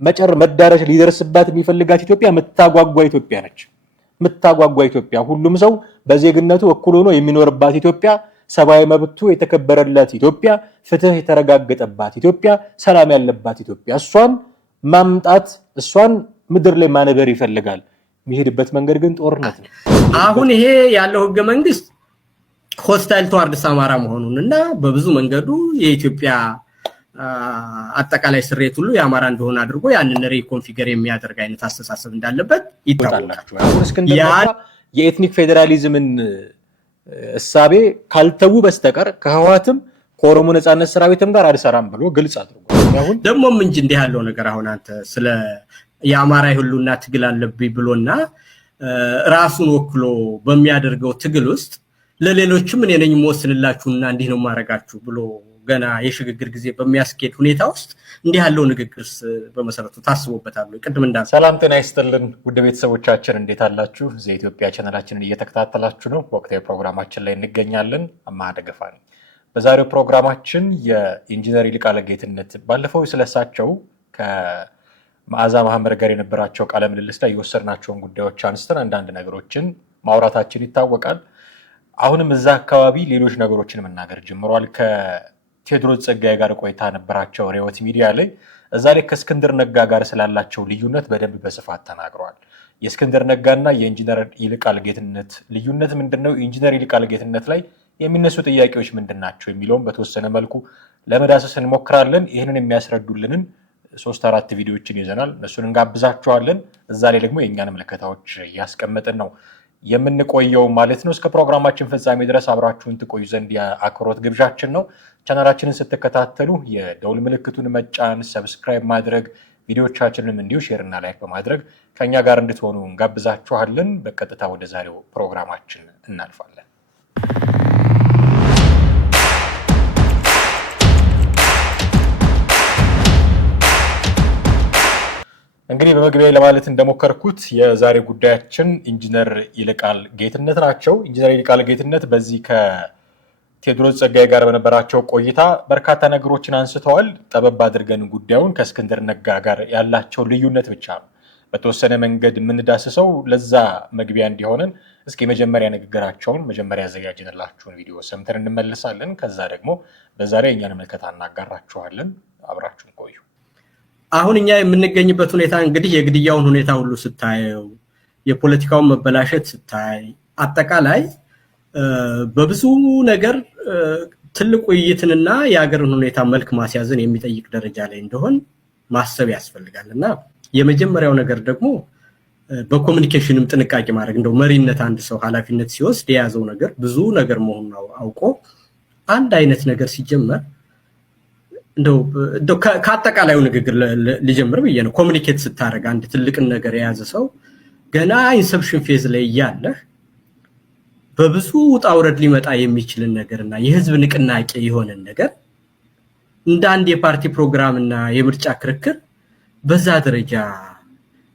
መዳረሻ ሊደርስባት የሚፈልጋት ኢትዮጵያ መታጓጓ ኢትዮጵያ ነች። መታጓጓ ኢትዮጵያ ሁሉም ሰው በዜግነቱ እኩል ሆኖ የሚኖርባት ኢትዮጵያ፣ ሰብአዊ መብቱ የተከበረላት ኢትዮጵያ፣ ፍትህ የተረጋገጠባት ኢትዮጵያ፣ ሰላም ያለባት ኢትዮጵያ እሷን ማምጣት እሷን ምድር ላይ ማነበር ይፈልጋል። የሚሄድበት መንገድ ግን ጦርነት ነው። አሁን ይሄ ያለው ህገ መንግስት ሆስታይል ቱዋርድስ አማራ መሆኑንና በብዙ መንገዱ የኢትዮጵያ አጠቃላይ ስሬት ሁሉ የአማራ እንደሆነ አድርጎ ያንን ሪኮንፊገር የሚያደርግ አይነት አስተሳሰብ እንዳለበት ይታወቃል። አሁን እስክንድር የኤትኒክ ፌዴራሊዝምን እሳቤ ካልተው በስተቀር ከህወሓትም ከኦሮሞ ነጻነት ሰራዊትም ጋር አልሰራም ብሎ ግልጽ አድርጓል። አሁን ደሞም እንጂ እንዲህ ያለው ነገር አሁን አንተ ስለ የአማራ ሁሉና ትግል አለብኝ ብሎና ራሱን ወክሎ በሚያደርገው ትግል ውስጥ ለሌሎችም እኔ ነኝ የምወስንላችሁና እንዲህ ነው ማረጋችሁ ብሎ ገና የሽግግር ጊዜ በሚያስኬድ ሁኔታ ውስጥ እንዲህ ያለው ንግግርስ በመሰረቱ ታስቦበታል? ቅድም እንዳልኩ። ሰላም ጤና ይስጥልን ውድ ቤተሰቦቻችን እንዴት አላችሁ? ዘኢትዮጵያ ቻናላችንን እየተከታተላችሁ ነው። ወቅታዊ ፕሮግራማችን ላይ እንገኛለን። አማሃ ደገፋ ነኝ። በዛሬው ፕሮግራማችን የኢንጂነር ይልቃል ጌትነት ባለፈው ስለሳቸው ከመዓዛ መሐመድ ጋር የነበራቸው ቃለ ምልልስ ላይ የወሰድናቸውን ጉዳዮች አንስተን አንዳንድ ነገሮችን ማውራታችን ይታወቃል። አሁንም እዛ አካባቢ ሌሎች ነገሮችን መናገር ጀምሯል። ከቴዎድሮስ ጸጋዬ ጋር ቆይታ ነበራቸው ሬወት ሚዲያ ላይ። እዛ ላይ ከእስክንድር ነጋ ጋር ስላላቸው ልዩነት በደንብ በስፋት ተናግረዋል። የእስክንድር ነጋና የኢንጂነር ይልቃል ጌትነት ልዩነት ምንድነው? ኢንጂነር ይልቃል ጌትነት ላይ የሚነሱ ጥያቄዎች ምንድናቸው የሚለውን በተወሰነ መልኩ ለመዳሰስ እንሞክራለን። ይህንን የሚያስረዱልንን 3-4 ቪዲዮዎችን ይዘናል። እነሱን እንጋብዛችኋለን። እዛ ላይ ደግሞ የእኛን ምልከታዎች እያስቀመጥን ነው የምንቆየው ማለት ነው። እስከ ፕሮግራማችን ፍጻሜ ድረስ አብራችሁን ትቆዩ ዘንድ የአክብሮት ግብዣችን ነው። ቻናላችንን ስትከታተሉ የደውል ምልክቱን መጫን፣ ሰብስክራይብ ማድረግ፣ ቪዲዮቻችንንም እንዲሁ ሼርና ላይክ በማድረግ ከኛ ጋር እንድትሆኑ እንጋብዛችኋለን። በቀጥታ ወደ ዛሬው ፕሮግራማችን እናልፋለን። እንግዲህ በመግቢያ ለማለት እንደሞከርኩት የዛሬ ጉዳያችን ኢንጂነር ይልቃል ጌትነት ናቸው። ኢንጂነር ይልቃል ጌትነት በዚህ ከቴዎድሮስ ጸጋዬ ጋር በነበራቸው ቆይታ በርካታ ነገሮችን አንስተዋል። ጠበብ አድርገን ጉዳዩን ከእስክንድር ነጋ ጋር ያላቸው ልዩነት ብቻ ነው በተወሰነ መንገድ የምንዳስሰው። ለዛ መግቢያ እንዲሆነን እስኪ መጀመሪያ ንግግራቸውን መጀመሪያ ያዘጋጅንላችሁን ቪዲዮ ሰምተን እንመለሳለን። ከዛ ደግሞ በዛ ላይ እኛን ምልከታ እናጋራችኋለን። አብራችሁን ቆዩ። አሁን እኛ የምንገኝበት ሁኔታ እንግዲህ የግድያውን ሁኔታ ሁሉ ስታየው፣ የፖለቲካውን መበላሸት ስታይ፣ አጠቃላይ በብዙ ነገር ትልቅ ውይይትንና የሀገርን ሁኔታ መልክ ማስያዝን የሚጠይቅ ደረጃ ላይ እንደሆን ማሰብ ያስፈልጋል። እና የመጀመሪያው ነገር ደግሞ በኮሚኒኬሽንም ጥንቃቄ ማድረግ፣ እንደው መሪነት አንድ ሰው ኃላፊነት ሲወስድ የያዘው ነገር ብዙ ነገር መሆኑን አውቆ አንድ አይነት ነገር ሲጀመር እንደው ከአጠቃላዩ ንግግር ሊጀምር ብዬ ነው። ኮሚኒኬት ስታደርግ አንድ ትልቅን ነገር የያዘ ሰው ገና ኢንሰፕሽን ፌዝ ላይ እያለህ በብዙ ውጣ ውረድ ሊመጣ የሚችልን ነገርና የህዝብ ንቅናቄ የሆነን ነገር እንደ አንድ የፓርቲ ፕሮግራምና የምርጫ ክርክር በዛ ደረጃ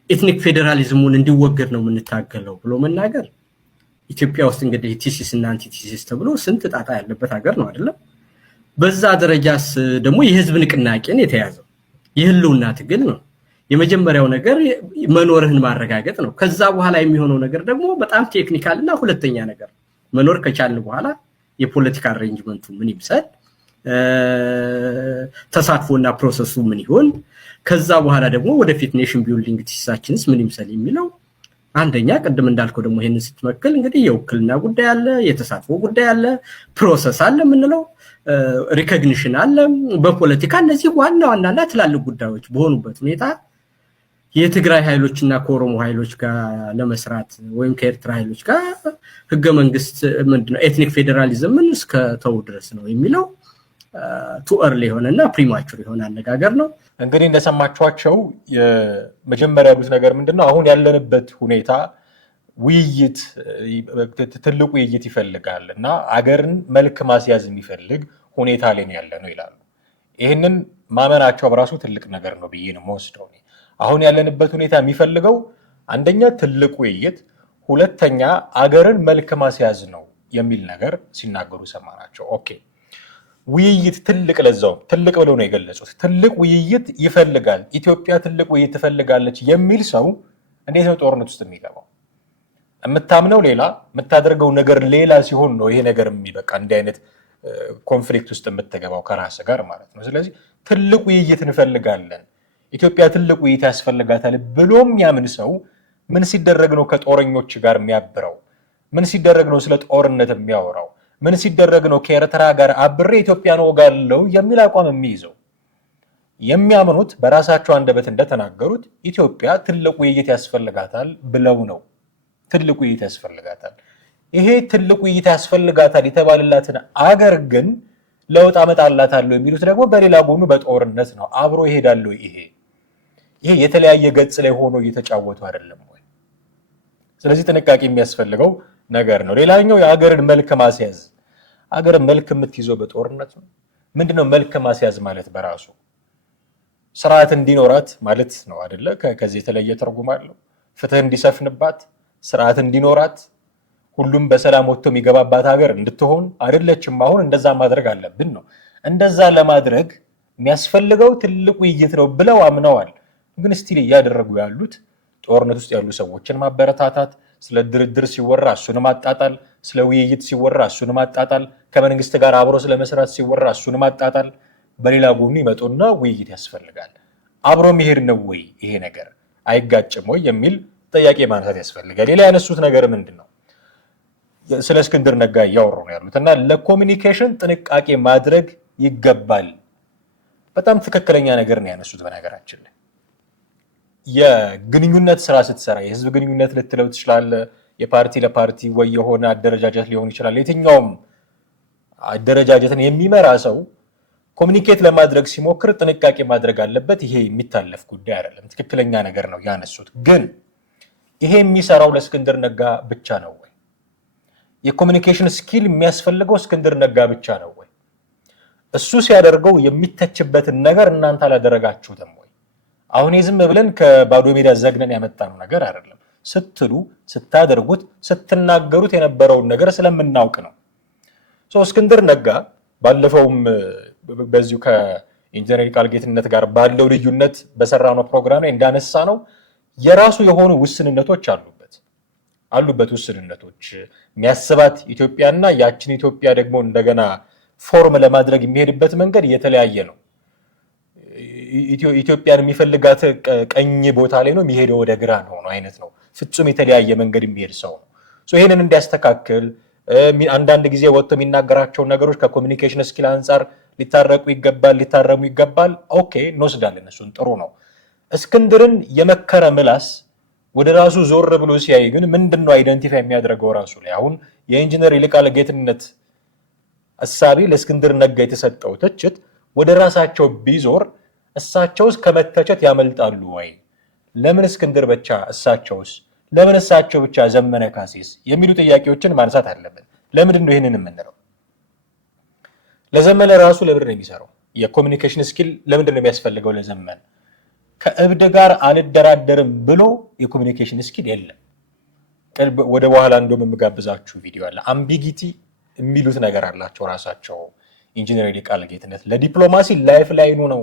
ኤትኒክ ፌዴራሊዝሙን እንዲወገድ ነው የምንታገለው ብሎ መናገር ኢትዮጵያ ውስጥ እንግዲህ ቲሲስ እና አንቲቲሲስ ተብሎ ስንት ጣጣ ያለበት ሀገር ነው አይደለም? በዛ ደረጃስ ደግሞ የህዝብ ንቅናቄን የተያዘው የህልውና ትግል ነው። የመጀመሪያው ነገር መኖርህን ማረጋገጥ ነው። ከዛ በኋላ የሚሆነው ነገር ደግሞ በጣም ቴክኒካል እና ሁለተኛ ነገር መኖር ከቻልን በኋላ የፖለቲካ አሬንጅመንቱ ምን ይምሰል፣ ተሳትፎና ፕሮሰሱ ምን ይሆን፣ ከዛ በኋላ ደግሞ ወደፊት ኔሽን ቢልዲንግ ቲሲሳችንስ ምን ይምሰል የሚለው አንደኛ ቅድም እንዳልከው ደግሞ ይሄንን ስትመክል እንግዲህ የውክልና ጉዳይ አለ፣ የተሳትፎ ጉዳይ አለ፣ ፕሮሰስ አለ፣ ምንለው ሪኮግኒሽን አለ። በፖለቲካ እነዚህ ዋና ዋናና ትላልቅ ጉዳዮች በሆኑበት ሁኔታ የትግራይ ኃይሎችና ከኦሮሞ ኃይሎች ጋር ለመስራት ወይም ከኤርትራ ኃይሎች ጋር ህገ መንግስት ምንድነው ኤትኒክ ፌዴራሊዝምን እስከ ተው ድረስ ነው የሚለው ቱ እርሊ የሆነና ፕሪማቹር የሆነ አነጋገር ነው። እንግዲህ እንደሰማችኋቸው የመጀመሪያ ያሉት ነገር ምንድነው? አሁን ያለንበት ሁኔታ ውይይት ትልቅ ውይይት ይፈልጋል እና አገርን መልክ ማስያዝ የሚፈልግ ሁኔታ ላይ ያለ ነው ይላሉ። ይህንን ማመናቸው በራሱ ትልቅ ነገር ነው ብዬ ነው የምወስደው። አሁን ያለንበት ሁኔታ የሚፈልገው አንደኛ ትልቅ ውይይት፣ ሁለተኛ አገርን መልክ ማስያዝ ነው የሚል ነገር ሲናገሩ ሰማናቸው። ኦኬ ውይይት ትልቅ ለዛው ትልቅ ብለው ነው የገለጹት። ትልቅ ውይይት ይፈልጋል፣ ኢትዮጵያ ትልቅ ውይይት ትፈልጋለች የሚል ሰው እንዴት ነው ጦርነት ውስጥ የሚገባው? የምታምነው ሌላ የምታደርገው ነገር ሌላ ሲሆን ነው ይሄ ነገር የሚበቃ እንዲህ አይነት ኮንፍሊክት ውስጥ የምትገባው ከራስ ጋር ማለት ነው። ስለዚህ ትልቅ ውይይት እንፈልጋለን፣ ኢትዮጵያ ትልቅ ውይይት ያስፈልጋታል ብሎም ያምን ሰው ምን ሲደረግ ነው ከጦረኞች ጋር የሚያብረው? ምን ሲደረግ ነው ስለ ጦርነት የሚያወራው? ምን ሲደረግ ነው ከኤርትራ ጋር አብሬ ኢትዮጵያን ወጋለው የሚል አቋም የሚይዘው? የሚያምኑት በራሳቸው አንደበት እንደተናገሩት ኢትዮጵያ ትልቅ ውይይት ያስፈልጋታል ብለው ነው። ትልቅ ውይይት ያስፈልጋታል። ይሄ ትልቅ ውይይት ያስፈልጋታል የተባለላትን አገር ግን ለውጥ አመጣላታለሁ የሚሉት ደግሞ በሌላ ጎኑ በጦርነት ነው አብሮ ይሄዳሉ። ይሄ የተለያየ ገጽ ላይ ሆኖ እየተጫወቱ አይደለም ወይ? ስለዚህ ጥንቃቄ የሚያስፈልገው ነገር ነው። ሌላኛው የሀገርን መልክ ማስያዝ። አገርን መልክ የምትይዘው በጦርነት ነው። ምንድነው መልክ ማስያዝ ማለት? በራሱ ስርዓት እንዲኖራት ማለት ነው አይደለ? ከዚህ የተለየ ትርጉም አለው? ፍትህ እንዲሰፍንባት፣ ስርዓት እንዲኖራት፣ ሁሉም በሰላም ወጥቶ የሚገባባት ሀገር እንድትሆን አይደለችም? አሁን እንደዛ ማድረግ አለብን ነው። እንደዛ ለማድረግ የሚያስፈልገው ትልቅ ውይይት ነው ብለው አምነዋል። ግን ስቲል እያደረጉ ያሉት ጦርነት ውስጥ ያሉ ሰዎችን ማበረታታት፣ ስለ ድርድር ሲወራ እሱን ማጣጣል፣ ስለ ውይይት ሲወራ እሱን ማጣጣል፣ ከመንግስት ጋር አብሮ ስለመስራት ሲወራ እሱን ማጣጣል። በሌላ ጎኑ ይመጡና ውይይት ያስፈልጋል። አብሮ መሄድ ነው ወይ ይሄ ነገር አይጋጭም ወይ የሚል ጥያቄ ማንሳት ያስፈልጋል። ሌላ ያነሱት ነገር ምንድን ነው? ስለ እስክንድር ነጋ እያወሩ ነው ያሉት እና ለኮሚኒኬሽን ጥንቃቄ ማድረግ ይገባል። በጣም ትክክለኛ ነገር ነው ያነሱት። በነገራችን ላይ የግንኙነት ስራ ስትሰራ የህዝብ ግንኙነት ልትለው ትችላለህ። የፓርቲ ለፓርቲ ወይ የሆነ አደረጃጀት ሊሆን ይችላል። የትኛውም አደረጃጀትን የሚመራ ሰው ኮሚኒኬት ለማድረግ ሲሞክር ጥንቃቄ ማድረግ አለበት። ይሄ የሚታለፍ ጉዳይ አይደለም። ትክክለኛ ነገር ነው ያነሱት። ግን ይሄ የሚሰራው ለእስክንድር ነጋ ብቻ ነው ወይ? የኮሚኒኬሽን ስኪል የሚያስፈልገው እስክንድር ነጋ ብቻ ነው ወይ? እሱ ሲያደርገው የሚተችበትን ነገር እናንተ አላደረጋችሁትም ወይ? አሁን ዝም ብለን ከባዶ ሜዳ ዘግነን ያመጣነው ነገር አይደለም። ስትሉ ስታደርጉት ስትናገሩት የነበረውን ነገር ስለምናውቅ ነው። እስክንድር ነጋ ባለፈውም በዚሁ ከኢንጂነር ይልቃል ጌትነት ጋር ባለው ልዩነት በሰራነው ፕሮግራም ላይ እንዳነሳ ነው የራሱ የሆኑ ውስንነቶች አሉበት ውስንነቶች የሚያስባት ኢትዮጵያና ያችን ኢትዮጵያ ደግሞ እንደገና ፎርም ለማድረግ የሚሄድበት መንገድ የተለያየ ነው። ኢትዮጵያን የሚፈልጋት ቀኝ ቦታ ላይ ነው፣ የሚሄደው ወደ ግራ ነው አይነት ነው። ፍጹም የተለያየ መንገድ የሚሄድ ሰው ነው። ይሄንን እንዲያስተካክል አንዳንድ ጊዜ ወጥቶ የሚናገራቸውን ነገሮች ከኮሚኒኬሽን ስኪል አንጻር ሊታረቁ ይገባል፣ ሊታረሙ ይገባል። ኦኬ እንወስዳለን፣ እሱን ጥሩ ነው። እስክንድርን የመከረ ምላስ ወደ ራሱ ዞር ብሎ ሲያይ ግን ምንድነው አይደንቲፋይ የሚያደርገው ራሱ ላይ? አሁን የኢንጂነር ይልቃል ጌትነት እሳቤ ለእስክንድር ነጋ የተሰጠው ትችት ወደ ራሳቸው ቢዞር እሳቸውስ ከመተቸት ያመልጣሉ ወይ? ለምን እስክንድር ብቻ እሳቸውስ? ለምን እሳቸው ብቻ ዘመነ ካሴስ? የሚሉ ጥያቄዎችን ማንሳት አለብን። ለምንድን ነው ይህንን የምንለው? ለዘመነ ራሱ ለምንድን ነው የሚሰራው? የኮሚኒኬሽን ስኪል ለምንድን ነው የሚያስፈልገው ለዘመነ? ከእብድ ጋር አልደራደርም ብሎ የኮሚኒኬሽን ስኪል የለም። ወደ በኋላ እንደውም የምጋብዛችሁ ቪዲዮ አለ። አምቢጊቲ የሚሉት ነገር አላቸው ራሳቸው ኢንጂነር ይልቃል ጌትነት። ለዲፕሎማሲ ላይፍ ላይኑ ነው።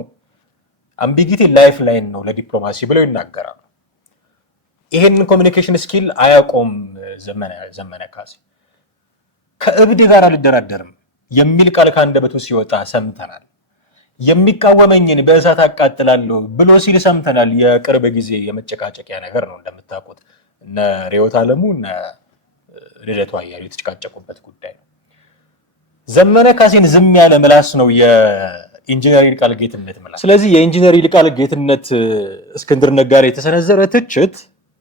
አምቢጊቲ ላይፍ ላይን ነው ለዲፕሎማሲ ብለው ይናገራሉ። ይሄንን ኮሚኒኬሽን ስኪል አያቆም ዘመነ ካሴ። ከእብድ ጋር አልደራደርም የሚል ቃል ከአንደበቱ ሲወጣ ሰምተናል። የሚቃወመኝን በእሳት አቃጥላለሁ ብሎ ሲል ሰምተናል። የቅርብ ጊዜ የመጨቃጨቂያ ነገር ነው እንደምታውቁት። እነ ርዕዮት ዓለሙ እነ ልደቱ አያሌው የተጨቃጨቁበት ጉዳይ ነው። ዘመነ ካሴን ዝም ያለ ምላስ ነው የኢንጂነር ይልቃል ጌትነት ምላስ። ስለዚህ የኢንጂነር ይልቃል ጌትነት እስክንድር ነጋ ላይ የተሰነዘረ ትችት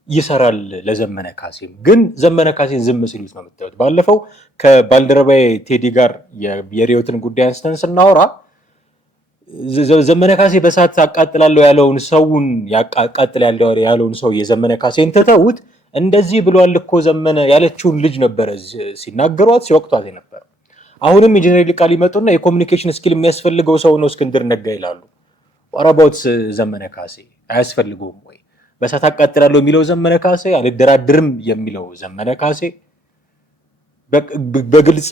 ይሰራል ለዘመነ ካሴም። ግን ዘመነ ካሴን ዝም ሲሉት ነው የምታዩት። ባለፈው ከባልደረባዬ ቴዲ ጋር የርዕዮትን ጉዳይ አንስተን ስናወራ ዘመነ ካሴ በእሳት አቃጥላለሁ ያለውን ሰውን ያለውን ሰው የዘመነ ካሴን ትተውት እንደዚህ ብሏል እኮ ዘመነ ያለችውን ልጅ ነበረ ሲናገሯት ሲወቅቷት የነበረው። አሁንም ኢንጂነር ይልቃል ይመጡና የኮሚኒኬሽን ስኪል የሚያስፈልገው ሰው ነው እስክንድር ነጋ ይላሉ። ወራባውት ዘመነ ካሴ አያስፈልገውም ወይ? በእሳት አቃጥላለሁ የሚለው ዘመነ ካሴ፣ አልደራድርም የሚለው ዘመነ ካሴ በግልጽ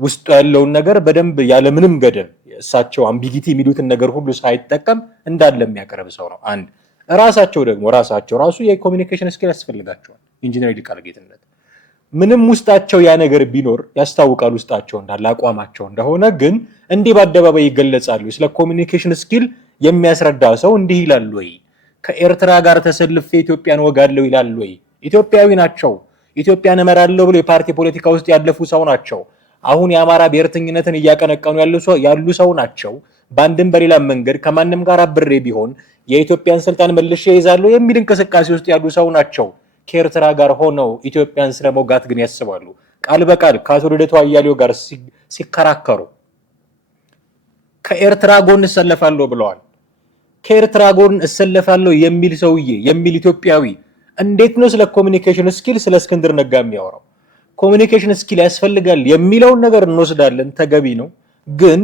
ውስጡ ያለውን ነገር በደንብ ያለምንም ገደብ እሳቸው አምቢጊቲ የሚሉትን ነገር ሁሉ ሳይጠቀም እንዳለ የሚያቀርብ ሰው ነው። አንድ ራሳቸው ደግሞ ራሱ የኮሚኒኬሽን ስኪል ያስፈልጋቸዋል። ኢንጂነር ይልቃል ጌትነት ምንም ውስጣቸው ያ ነገር ቢኖር ያስታውቃል ውስጣቸው እንዳለ አቋማቸው እንደሆነ፣ ግን እንዲህ በአደባባይ ይገለጻሉ። ስለ ኮሚኒኬሽን ስኪል የሚያስረዳ ሰው እንዲህ ይላል ወይ? ከኤርትራ ጋር ተሰልፌ ኢትዮጵያን ወጋለሁ ይላል ወይ? ኢትዮጵያዊ ናቸው። ኢትዮጵያን እመራለሁ ብሎ የፓርቲ ፖለቲካ ውስጥ ያለፉ ሰው ናቸው። አሁን የአማራ ብሔርተኝነትን እያቀነቀኑ ያሉ ሰው ናቸው። በአንድም በሌላ መንገድ ከማንም ጋር አብሬ ቢሆን የኢትዮጵያን ስልጣን መልሼ ይዛለሁ የሚል እንቅስቃሴ ውስጥ ያሉ ሰው ናቸው። ከኤርትራ ጋር ሆነው ኢትዮጵያን ስለመውጋት ግን ያስባሉ። ቃል በቃል ከአቶ ልደቱ አያሌው ጋር ሲከራከሩ ከኤርትራ ጎን እሰለፋለሁ ብለዋል። ከኤርትራ ጎን እሰለፋለሁ የሚል ሰውዬ የሚል ኢትዮጵያዊ እንዴት ነው ስለ ኮሚኒኬሽን ስኪል ስለ እስክንድር ነጋ የሚያወራው? ኮሚኒኬሽን ስኪል ያስፈልጋል የሚለውን ነገር እንወስዳለን፣ ተገቢ ነው። ግን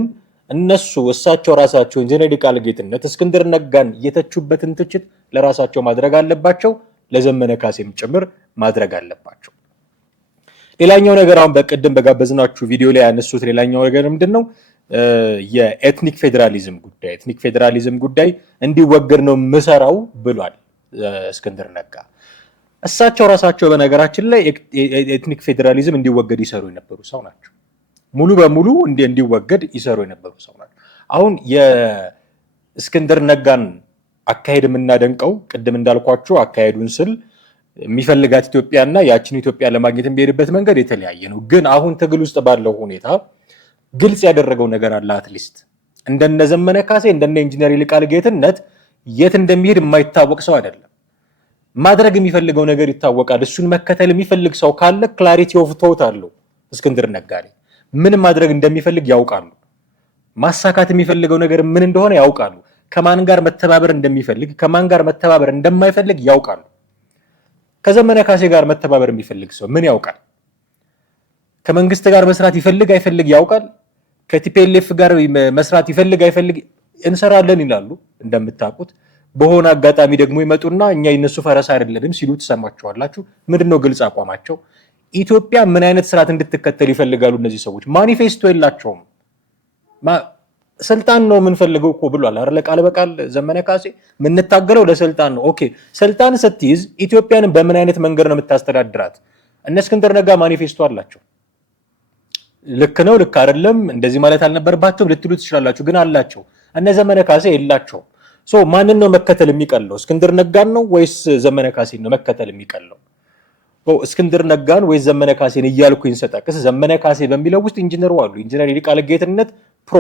እሳቸው ራሳቸው ኢንጂነር ይልቃል ጌትነት እስክንድር ነጋን የተቹበትን ትችት ለራሳቸው ማድረግ አለባቸው፣ ለዘመነ ካሴም ጭምር ማድረግ አለባቸው። ሌላኛው ነገር አሁን በቅድም በጋበዝናችሁ ቪዲዮ ላይ ያነሱት ሌላኛው ነገር ምንድነው? የኤትኒክ ፌዴራሊዝም ጉዳይ እንዲወገድ ነው ምሰራው ብሏል እስክንድር ነጋ። እሳቸው ራሳቸው በነገራችን ላይ ኤትኒክ ፌዴራሊዝም እንዲወገድ ይሰሩ የነበሩ ሰው ናቸው። ሙሉ በሙሉ እንዲወገድ ይሰሩ የነበሩ ሰው ናቸው። አሁን የእስክንድር ነጋን አካሄድ የምናደንቀው ቅድም እንዳልኳቸው አካሄዱን ስል የሚፈልጋት ኢትዮጵያና ያችን ኢትዮጵያ ለማግኘት የሚሄድበት መንገድ የተለያየ ነው። ግን አሁን ትግል ውስጥ ባለው ሁኔታ ግልጽ ያደረገው ነገር አለ። አትሊስት እንደነ ዘመነ ካሴ እንደነ ኢንጂነር ይልቃል ጌትነት የት እንደሚሄድ የማይታወቅ ሰው አይደለም። ማድረግ የሚፈልገው ነገር ይታወቃል። እሱን መከተል የሚፈልግ ሰው ካለ ክላሪቲ ኦፍ ቶት አለው። እስክንድር ነጋ ምን ማድረግ እንደሚፈልግ ያውቃሉ። ማሳካት የሚፈልገው ነገር ምን እንደሆነ ያውቃሉ። ከማን ጋር መተባበር እንደሚፈልግ ከማን ጋር መተባበር እንደማይፈልግ ያውቃሉ። ከዘመነ ካሴ ጋር መተባበር የሚፈልግ ሰው ምን ያውቃል? ከመንግስት ጋር መስራት ይፈልግ አይፈልግ ያውቃል። ከቲፒኤልኤፍ ጋር መስራት ይፈልግ አይፈልግ እንሰራለን ይላሉ። እንደምታውቁት በሆነ አጋጣሚ ደግሞ ይመጡና እኛ የነሱ ፈረስ አይደለንም ሲሉ ትሰማቸዋላችሁ። ምንድነው ግልጽ አቋማቸው? ኢትዮጵያ ምን አይነት ስርዓት እንድትከተል ይፈልጋሉ እነዚህ ሰዎች? ማኒፌስቶ የላቸውም። ስልጣን ነው የምንፈልገው እኮ ብሏል አይደል? ቃል በቃል ዘመነ ካሴ የምንታገለው ለስልጣን ነው። ኦኬ፣ ስልጣን ስትይዝ ኢትዮጵያን በምን አይነት መንገድ ነው የምታስተዳድራት? እነ እስክንድር ነጋ ማኒፌስቶ አላቸው። ልክ ነው ልክ አይደለም እንደዚህ ማለት አልነበረባቸውም ልትሉ ትችላላችሁ፣ ግን አላቸው። እነ ዘመነ ካሴ የላቸውም። ማንን ነው መከተል የሚቀለው? እስክንድር ነጋን ነው ወይስ ዘመነ ካሴን ነው መከተል የሚቀለው? እስክንድር ነጋን ወይስ ዘመነ ካሴን እያልኩኝ ስጠቅስ ዘመነ ካሴ በሚለው ውስጥ ኢንጂነሩ አሉ። ኢንጂነር ይልቃል ጌትነት ፕሮ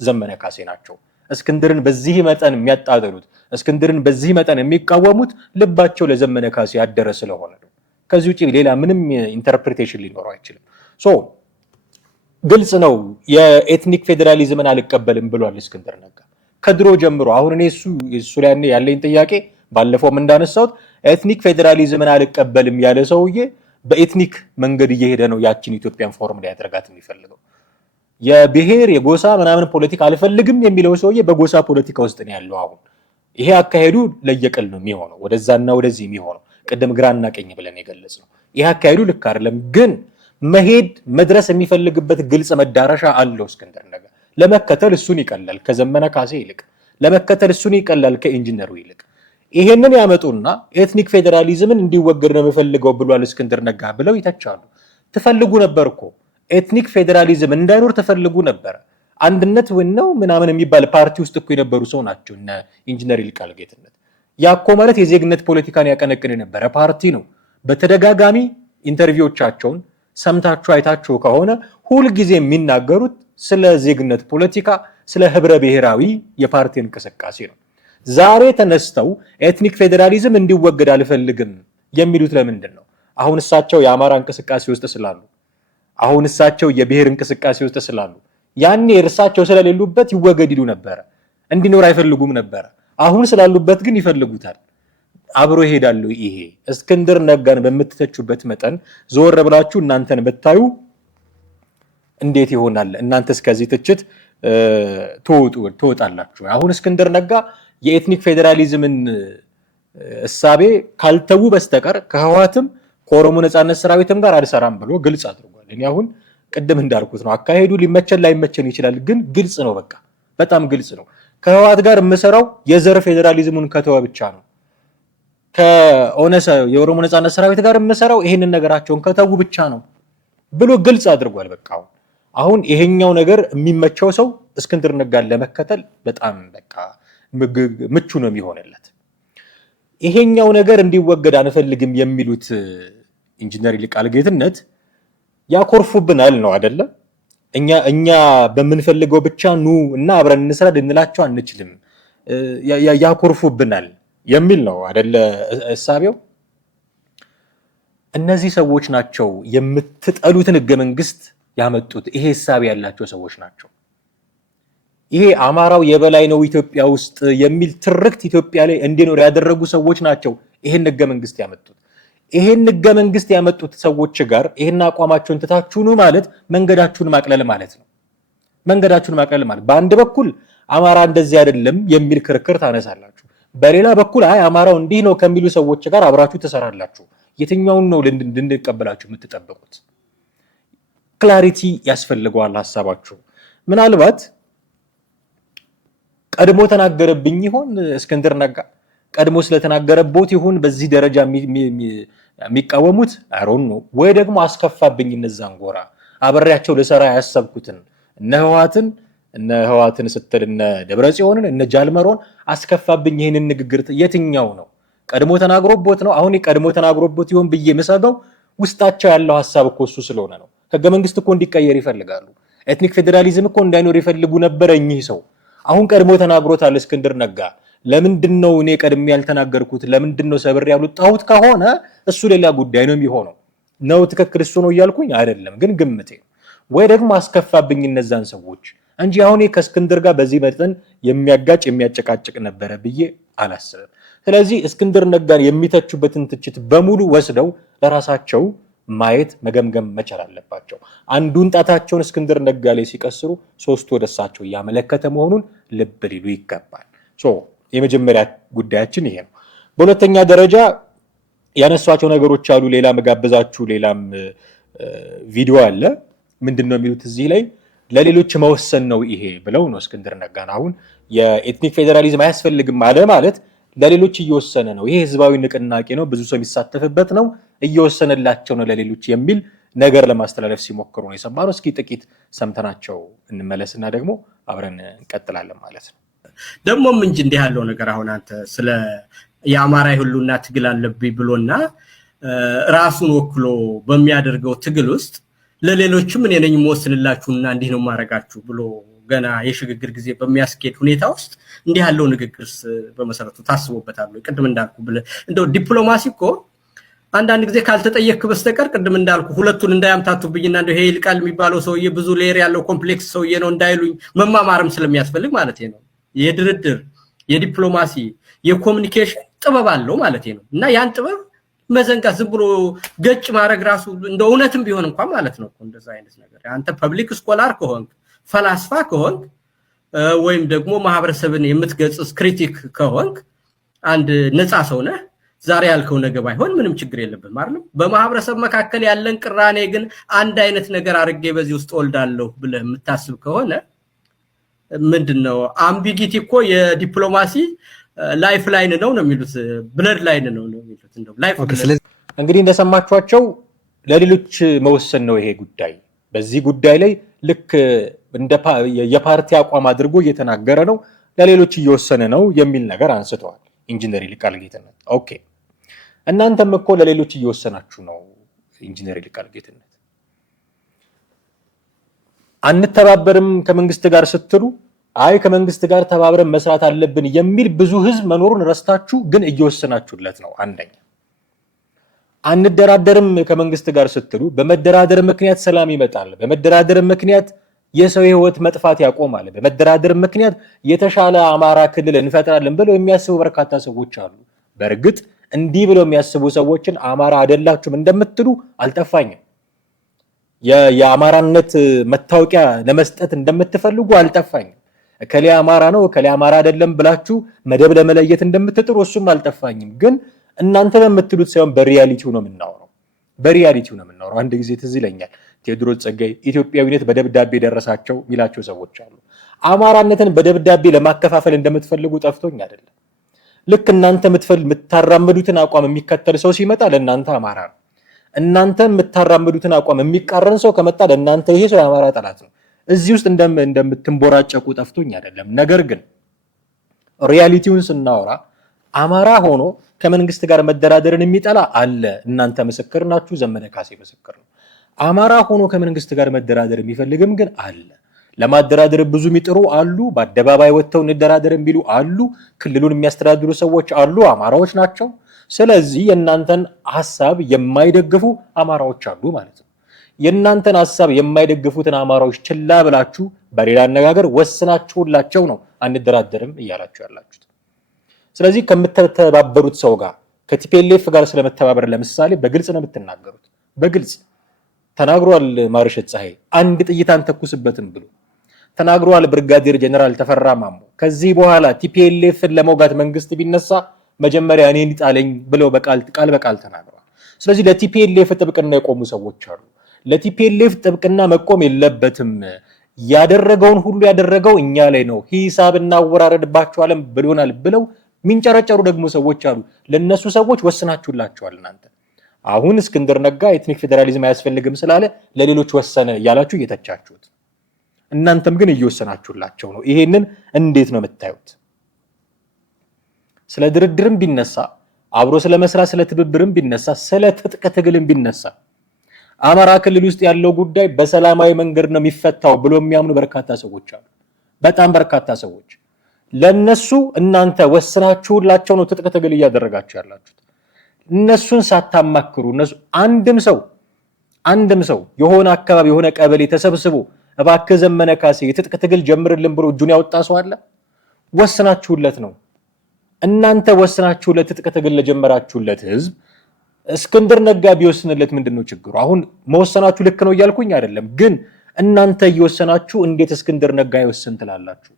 ዘመነ ካሴ ናቸው። እስክንድርን በዚህ መጠን የሚያጣጥሉት፣ እስክንድርን በዚህ መጠን የሚቃወሙት ልባቸው ለዘመነ ካሴ ያደረ ስለሆነ ነው። ከዚህ ውጭ ሌላ ምንም ኢንተርፕሪቴሽን ሊኖረው አይችልም። ግልጽ ነው። የኤትኒክ ፌዴራሊዝምን አልቀበልም ብሏል እስክንድር ነጋ ከድሮ ጀምሮ። አሁን እኔ እሱ ላይ ያለኝ ጥያቄ ባለፈውም እንዳነሳሁት ኤትኒክ ፌዴራሊዝምን አልቀበልም ያለ ሰውዬ በኤትኒክ መንገድ እየሄደ ነው ያችን ኢትዮጵያን ፎርም ላይ ያደርጋት የሚፈልገው። የብሔር የጎሳ ምናምን ፖለቲካ አልፈልግም የሚለው ሰውዬ በጎሳ ፖለቲካ ውስጥ ነው ያለው። አሁን ይሄ አካሄዱ ለየቅል ነው የሚሆነው፣ ወደዛና ወደዚህ የሚሆነው ቅድም ግራና ቀኝ ብለን የገለጽ ነው። ይሄ አካሄዱ ልክ አይደለም፣ ግን መሄድ መድረስ የሚፈልግበት ግልጽ መዳረሻ አለው። እስክንድር ነጋ ለመከተል እሱን ይቀላል ከዘመነ ካሴ ይልቅ፣ ለመከተል እሱን ይቀላል ከኢንጂነሩ ይልቅ። ይሄንን ያመጡና ኤትኒክ ፌዴራሊዝምን እንዲወገድ ነው የምፈልገው ብሏል እስክንድር ነጋ ብለው ይተቻሉ። ትፈልጉ ነበር እኮ ኤትኒክ ፌዴራሊዝም እንዳይኖር ተፈልጉ ነበር። አንድነት ነው ምናምን የሚባል ፓርቲ ውስጥ እኮ የነበሩ ሰው ናቸው እነ ኢንጂነር ይልቃል ጌትነት። ያኮ ማለት የዜግነት ፖለቲካን ያቀነቅን የነበረ ፓርቲ ነው። በተደጋጋሚ ኢንተርቪዎቻቸውን ሰምታችሁ አይታችሁ ከሆነ ሁልጊዜ የሚናገሩት ስለ ዜግነት ፖለቲካ፣ ስለ ህብረ ብሔራዊ የፓርቲ እንቅስቃሴ ነው። ዛሬ ተነስተው ኤትኒክ ፌዴራሊዝም እንዲወገድ አልፈልግም የሚሉት ለምንድን ነው? አሁን እሳቸው የአማራ እንቅስቃሴ ውስጥ ስላሉ፣ አሁን እሳቸው የብሔር እንቅስቃሴ ውስጥ ስላሉ፣ ያኔ እርሳቸው ስለሌሉበት ይወገድ ይሉ ነበረ፣ እንዲኖር አይፈልጉም ነበረ። አሁን ስላሉበት ግን ይፈልጉታል። አብሮ ይሄዳሉ። ይሄ እስክንድር ነጋን በምትተቹበት መጠን ዞር ብላችሁ እናንተን ብታዩ እንዴት ይሆናል? እናንተ እስከዚህ ትችት ትወጣላችሁ። አሁን እስክንድር ነጋ የኤትኒክ ፌዴራሊዝምን እሳቤ ካልተዉ በስተቀር ከህወሓትም ከኦሮሞ ነጻነት ሰራዊትም ጋር አልሰራም ብሎ ግልጽ አድርጓል። እኔ አሁን ቅድም እንዳልኩት ነው። አካሄዱ ሊመቸን ላይመቸን ይችላል፣ ግን ግልጽ ነው። በቃ በጣም ግልጽ ነው። ከህወሓት ጋር የምሰራው የዘር ፌዴራሊዝሙን ከተወ ብቻ ነው። ከኦነሰ የኦሮሞ ነጻነት ሰራዊት ጋር የምሰራው ይሄንን ነገራቸውን ከተው ብቻ ነው ብሎ ግልጽ አድርጓል። በቃ አሁን ይሄኛው ነገር የሚመቸው ሰው እስክንድር ነጋን ለመከተል በጣም በቃ ምቹ ነው የሚሆንለት። ይሄኛው ነገር እንዲወገድ አንፈልግም የሚሉት ኢንጂነር ይልቃል ጌትነት ያኮርፉብናል ነው አይደለ? እኛ በምንፈልገው ብቻ ኑ እና አብረን እንስራ ልንላቸው አንችልም፣ ያኮርፉብናል የሚል ነው አይደለ እሳቤው። እነዚህ ሰዎች ናቸው የምትጠሉትን ህገ መንግስት ያመጡት። ይሄ እሳቤ ያላቸው ሰዎች ናቸው። ይሄ አማራው የበላይ ነው ኢትዮጵያ ውስጥ የሚል ትርክት ኢትዮጵያ ላይ እንዲኖር ያደረጉ ሰዎች ናቸው ይሄን ህገ መንግስት ያመጡት። ይሄን ህገ መንግስት ያመጡት ሰዎች ጋር ይሄን አቋማቸውን ትታችሁ ኑ ማለት መንገዳችሁን ማቅለል ማለት ነው። መንገዳችሁን ማቅለል ማለት በአንድ በኩል አማራ እንደዚህ አይደለም የሚል ክርክር ታነሳላችሁ፣ በሌላ በኩል አይ አማራው እንዲህ ነው ከሚሉ ሰዎች ጋር አብራችሁ ትሰራላችሁ። የትኛውን ነው እንድንቀበላችሁ የምትጠብቁት? ክላሪቲ ያስፈልገዋል ሀሳባችሁ። ምናልባት ቀድሞ ተናገረብኝ ይሆን እስክንድር ነጋ? ቀድሞ ስለተናገረቦት ይሁን በዚህ ደረጃ የሚቃወሙት አሮን ነው ወይ ደግሞ አስከፋብኝ እነዛን ጎራ አበሬያቸው ለሰራ ያሰብኩትን እነ ህወሓትን ስትል እነ ደብረጽዮንን እነ ጃልመሮን አስከፋብኝ ይሄንን ንግግር የትኛው ነው? ቀድሞ ተናግሮቦት ነው? አሁን ቀድሞ ተናግሮቦት ይሁን ብዬ መሰገው ውስጣቸው ያለው ሐሳብ እኮ እሱ ስለሆነ ነው። ህገ መንግስት እኮ እንዲቀየር ይፈልጋሉ። ኤትኒክ ፌዴራሊዝም እኮ እንዳይኖር ይፈልጉ ነበር እኚህ ሰው። አሁን ቀድሞ ተናግሮታል እስክንድር ነጋ። ለምንድነው እኔ ቀድሜ ያልተናገርኩት? ለምንድነው ሰብር ያልወጣሁት ከሆነ እሱ ሌላ ጉዳይ ነው የሚሆነው። ነው ትክክል እሱ ነው እያልኩኝ አይደለም፣ ግን ግምቴ ወይ ደግሞ አስከፋብኝ እነዛን ሰዎች እንጂ አሁን ከእስክንድር ጋር በዚህ መጠን የሚያጋጭ የሚያጨቃጭቅ ነበረ ብዬ አላስብም። ስለዚህ እስክንድር ነጋን የሚተቹበትን ትችት በሙሉ ወስደው ለራሳቸው ማየት መገምገም መቻል አለባቸው። አንዱን ጣታቸውን እስክንድር ነጋ ላይ ሲቀስሩ ሶስቱ ወደሳቸው እያመለከተ መሆኑን ልብ ሊሉ ይገባል። የመጀመሪያ ጉዳያችን ይሄ ነው። በሁለተኛ ደረጃ ያነሷቸው ነገሮች አሉ። ሌላ መጋበዛችሁ ሌላም ቪዲዮ አለ። ምንድነው የሚሉት እዚህ ላይ ለሌሎች መወሰን ነው ይሄ ብለው ነው እስክንድር ነጋን አሁን የኤትኒክ ፌዴራሊዝም አያስፈልግም አለ ማለት ለሌሎች እየወሰነ ነው። ይሄ ህዝባዊ ንቅናቄ ነው፣ ብዙ ሰው የሚሳተፍበት ነው፣ እየወሰነላቸው ነው ለሌሎች የሚል ነገር ለማስተላለፍ ሲሞክሩ ነው የሰማነው። እስኪ ጥቂት ሰምተናቸው እንመለስና ደግሞ አብረን እንቀጥላለን ማለት ነው። ደግሞም እንጂ እንዲህ ያለው ነገር አሁን አንተ ስለ የአማራ ሁሉና ትግል አለብኝ ብሎና ራሱን ወክሎ በሚያደርገው ትግል ውስጥ ለሌሎችም እኔ ነኝ የምወስንላችሁና እንዲህ ነው ማረጋችሁ ብሎ ገና የሽግግር ጊዜ በሚያስኬድ ሁኔታ ውስጥ እንዲህ ያለው ንግግርስ በመሰረቱ ታስቦበታል? ቅድም እንዳልኩ እንደው ዲፕሎማሲ እኮ አንዳንድ ጊዜ ካልተጠየቅክ በስተቀር ቅድም እንዳልኩ ሁለቱን እንዳያምታቱብኝና እንደው ይሄ ይልቃል የሚባለው ሰውዬ ብዙ ሌየር ያለው ኮምፕሌክስ ሰውዬ ነው እንዳይሉኝ መማማርም ስለሚያስፈልግ ማለት ነው። የድርድር የዲፕሎማሲ የኮሙኒኬሽን ጥበብ አለው ማለት ነው። እና ያን ጥበብ መዘንጋት ዝም ብሎ ገጭ ማድረግ ራሱ እንደ እውነትም ቢሆን እንኳን ማለት ነው እንደዛ አይነት ነገር አንተ ፐብሊክ ስኮላር ከሆንክ ፈላስፋ ከሆንክ ወይም ደግሞ ማህበረሰብን የምትገጽስ ክሪቲክ ከሆንክ አንድ ነፃ ሰው ነህ። ዛሬ ያልከው ነገር ባይሆን ምንም ችግር የለብን ማለት በማህበረሰብ መካከል ያለን ቅራኔ ግን አንድ አይነት ነገር አርጌ በዚህ ውስጥ ወልዳለሁ ብለህ የምታስብ ከሆነ ምንድነው አምቢጊቲ እኮ የዲፕሎማሲ ላይፍ ላይን ነው የሚሉት፣ ብለድ ላይን ነው የሚሉት። እንደው ላይፍ እንግዲህ እንደሰማችኋቸው ለሌሎች መወሰን ነው ይሄ ጉዳይ። በዚህ ጉዳይ ላይ ልክ እንደ የፓርቲ አቋም አድርጎ እየተናገረ ነው፣ ለሌሎች እየወሰነ ነው የሚል ነገር አንስተዋል ኢንጂነር ይልቃል ጌትነት። ኦኬ እናንተም እኮ ለሌሎች እየወሰናችሁ ነው ኢንጂነር ይልቃል ጌትነት። አንተባበርም ከመንግስት ጋር ስትሉ አይ ከመንግስት ጋር ተባብረን መስራት አለብን የሚል ብዙ ህዝብ መኖሩን ረስታችሁ ግን እየወሰናችሁለት ነው። አንደኛ አንደራደርም ከመንግስት ጋር ስትሉ በመደራደር ምክንያት ሰላም ይመጣል፣ በመደራደር ምክንያት የሰው ህይወት መጥፋት ያቆማል፣ በመደራደር ምክንያት የተሻለ አማራ ክልል እንፈጥራለን ብለው የሚያስቡ በርካታ ሰዎች አሉ። በእርግጥ እንዲህ ብለው የሚያስቡ ሰዎችን አማራ አይደላችሁም እንደምትሉ አልጠፋኝም። የአማራነት መታወቂያ ለመስጠት እንደምትፈልጉ አልጠፋኝም። እከሌ አማራ ነው እከሌ አማራ አይደለም ብላችሁ መደብ ለመለየት እንደምትጥሩ እሱም አልጠፋኝም። ግን እናንተ በምትሉት ሳይሆን በሪያሊቲው ነው የምናወራው። በሪያሊቲው ነው የምናወራው። አንድ ጊዜ ትዝ ይለኛል ቴዎድሮስ ጸጋዬ ኢትዮጵያዊነት በደብዳቤ ደረሳቸው ሚላቸው ሰዎች አሉ። አማራነትን በደብዳቤ ለማከፋፈል እንደምትፈልጉ ጠፍቶኝ አይደለም። ልክ እናንተ የምታራምዱትን አቋም የሚከተል ሰው ሲመጣ ለእናንተ አማራ ነው። እናንተ የምታራምዱትን አቋም የሚቃረን ሰው ከመጣ ለእናንተ ይሄ ሰው የአማራ ጠላት ነው። እዚህ ውስጥ እንደምትንቦራጨቁ ጠፍቶኝ አይደለም። ነገር ግን ሪያሊቲውን ስናወራ አማራ ሆኖ ከመንግስት ጋር መደራደርን የሚጠላ አለ። እናንተ ምስክር ናችሁ። ዘመነ ካሴ ምስክር ነው። አማራ ሆኖ ከመንግስት ጋር መደራደር የሚፈልግም ግን አለ። ለማደራደር ብዙ የሚጥሩ አሉ። በአደባባይ ወጥተው እንደራደር የሚሉ አሉ። ክልሉን የሚያስተዳድሩ ሰዎች አሉ፣ አማራዎች ናቸው። ስለዚህ የእናንተን ሐሳብ የማይደግፉ አማራዎች አሉ ማለት ነው። የእናንተን ሐሳብ የማይደግፉትን አማራዎች ችላ ብላችሁ በሌላ አነጋገር ወስናችሁላቸው ነው አንደራደርም እያላችሁ ያላችሁት። ስለዚህ ከምትተባበሩት ሰው ጋር ከቲፒኤልኤፍ ጋር ስለመተባበር ለምሳሌ በግልጽ ነው የምትናገሩት። በግልጽ ተናግሯል ማርሸት ፀሐይ፣ አንድ ጥይት አንተኩስበትም ብሎ ተናግሯል። ብርጋዴር ጀነራል ተፈራ ማሞ ከዚህ በኋላ ቲፒኤልኤፍን ለመውጋት መንግስት ቢነሳ መጀመሪያ እኔን ይጣለኝ ብለው ቃል በቃል ተናግረዋል። ስለዚህ ለቲፒኤልኤፍ ጥብቅና የቆሙ ሰዎች አሉ። ለቲፒኤልኤፍ ጥብቅና መቆም የለበትም፣ ያደረገውን ሁሉ ያደረገው እኛ ላይ ነው፣ ሂሳብ እናወራረድባቸዋለን ብሎናል ብለው ሚንጨረጨሩ ደግሞ ሰዎች አሉ። ለነሱ ሰዎች ወስናችሁላቸዋል። እናንተ አሁን እስክንድር ነጋ ኤትኒክ ፌዴራሊዝም አያስፈልግም ስላለ ለሌሎች ወሰነ እያላችሁ እየተቻችሁት፣ እናንተም ግን እየወሰናችሁላቸው ነው። ይሄንን እንዴት ነው የምታዩት? ስለ ድርድርም ቢነሳ አብሮ ስለ መስራት ስለ ትብብርም ቢነሳ ስለ ትጥቅ ትግልም ቢነሳ አማራ ክልል ውስጥ ያለው ጉዳይ በሰላማዊ መንገድ ነው የሚፈታው ብሎ የሚያምኑ በርካታ ሰዎች አሉ። በጣም በርካታ ሰዎች። ለነሱ እናንተ ወስናችሁላቸው ነው ትጥቅ ትግል እያደረጋችሁ ያላችሁት። እነሱን ሳታማክሩ እነሱ አንድም ሰው የሆነ አካባቢ የሆነ ቀበሌ ተሰብስቦ እባክህ ዘመነ ካሴ የትጥቅ ትግል ጀምርልን ብሎ እጁን ያወጣ ሰው አለ? ወስናችሁለት ነው። እናንተ ወስናችሁለት ትጥቅ ትግል ለጀመራችሁለት ህዝብ እስክንድር ነጋ ቢወስንለት ምንድነው ችግሩ? አሁን መወሰናችሁ ልክ ነው እያልኩኝ አይደለም፣ ግን እናንተ እየወሰናችሁ እንዴት እስክንድር ነጋ ይወስን ትላላችሁ?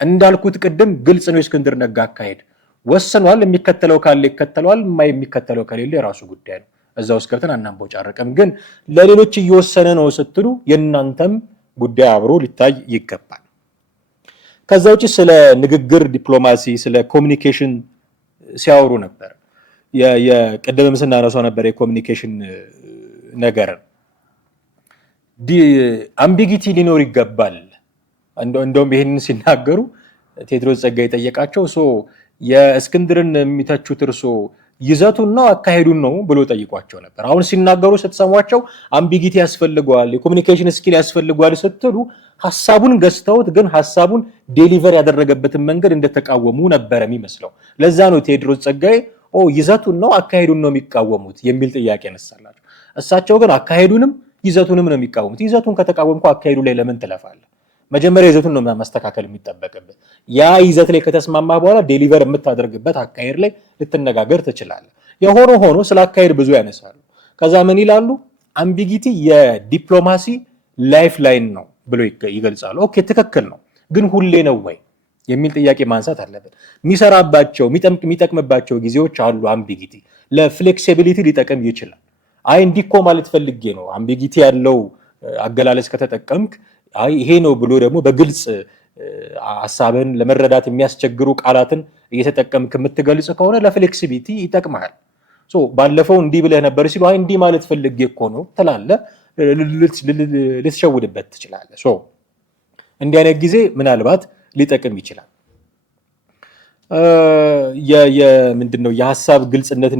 እንዳልኩት ቅድም ግልጽ ነው። እስክንድር ነጋ አካሄድ ወስኗል። የሚከተለው ካለ ይከተለዋል፣ የሚከተለው ከሌለ የራሱ ጉዳይ ነው። እዛ ውስጥ ገብተን አናንቦጫረቅም። ግን ለሌሎች እየወሰነ ነው ስትሉ የእናንተም ጉዳይ አብሮ ሊታይ ይገባል። ከዛ ውጪ ስለ ንግግር ዲፕሎማሲ፣ ስለ ኮሚኒኬሽን ሲያወሩ ነበር። የቀደም ስናነሳው ነበር የኮሚኒኬሽን ነገር አምቢጊቲ ሊኖር ይገባል። እንደውም ይሄንን ሲናገሩ ቴዎድሮስ ጸጋዬ ጠየቃቸው። የእስክንድርን የሚተቹት እርሶ ይዘቱን ነው አካሄዱን ነው ብሎ ጠይቋቸው ነበር። አሁን ሲናገሩ ስትሰሟቸው አምቢጊቲ ያስፈልገዋል፣ የኮሚኒኬሽን ስኪል ያስፈልገዋል ስትሉ ሐሳቡን ገዝተውት ግን ሐሳቡን ዴሊቨር ያደረገበትን መንገድ እንደተቃወሙ ነበር የሚመስለው። ለዛ ነው ቴዎድሮስ ጸጋዬ ይዘቱን ነው አካሄዱን ነው የሚቃወሙት የሚል ጥያቄ ያነሳላቸው። እሳቸው ግን አካሄዱንም ይዘቱንም ነው የሚቃወሙት። ይዘቱን ከተቃወምኩ አካሄዱ ላይ ለምን ትለፋለህ? መጀመሪያ ይዘቱን ነው ማስተካከል የሚጠበቅበት። ያ ይዘት ላይ ከተስማማ በኋላ ዴሊቨር የምታደርግበት አካሄድ ላይ ልትነጋገር ትችላለህ። የሆነ ሆኖ ስለ አካሄድ ብዙ ያነሳሉ። ከዛ ምን ይላሉ? አምቢጊቲ የዲፕሎማሲ ላይፍ ላይን ነው ብሎ ይገልጻሉ። ኦኬ ትክክል ነው፣ ግን ሁሌ ነው ወይ የሚል ጥያቄ ማንሳት አለበት። የሚሰራባቸው የሚጠቅምባቸው ጊዜዎች አሉ። አምቢጊቲ ለፍሌክሲቢሊቲ ሊጠቅም ይችላል። አይ እንዲኮ ማለት ፈልጌ ነው አምቢጊቲ ያለው አገላለጽ ከተጠቀምክ ይሄ ነው ብሎ ደግሞ በግልጽ ሐሳብን ለመረዳት የሚያስቸግሩ ቃላትን እየተጠቀምክ የምትገልጽ ከሆነ ለፍሌክሲቢሊቲ ይጠቅማል። ባለፈው እንዲህ ብለህ ነበር ሲሉ አይ እንዲህ ማለት ፈልጌ እኮ ነው ትላለህ። ልትሸውድበት ትችላለህ። እንዲህ አይነት ጊዜ ምናልባት ሊጠቅም ይችላል። ምንድነው የሐሳብ ግልጽነት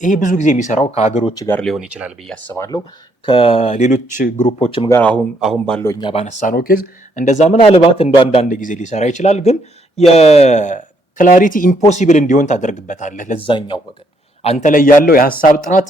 ይሄ ብዙ ጊዜ የሚሰራው ከሀገሮች ጋር ሊሆን ይችላል ብዬ አስባለሁ። ከሌሎች ግሩፖችም ጋር አሁን ባለው እኛ ባነሳነው ኬዝ እንደዛ ምናልባት አንዳንድ ጊዜ ሊሰራ ይችላል። ግን የክላሪቲ ኢምፖሲብል እንዲሆን ታደርግበታለህ ለዛኛው ወገን። አንተ ላይ ያለው የሐሳብ ጥራት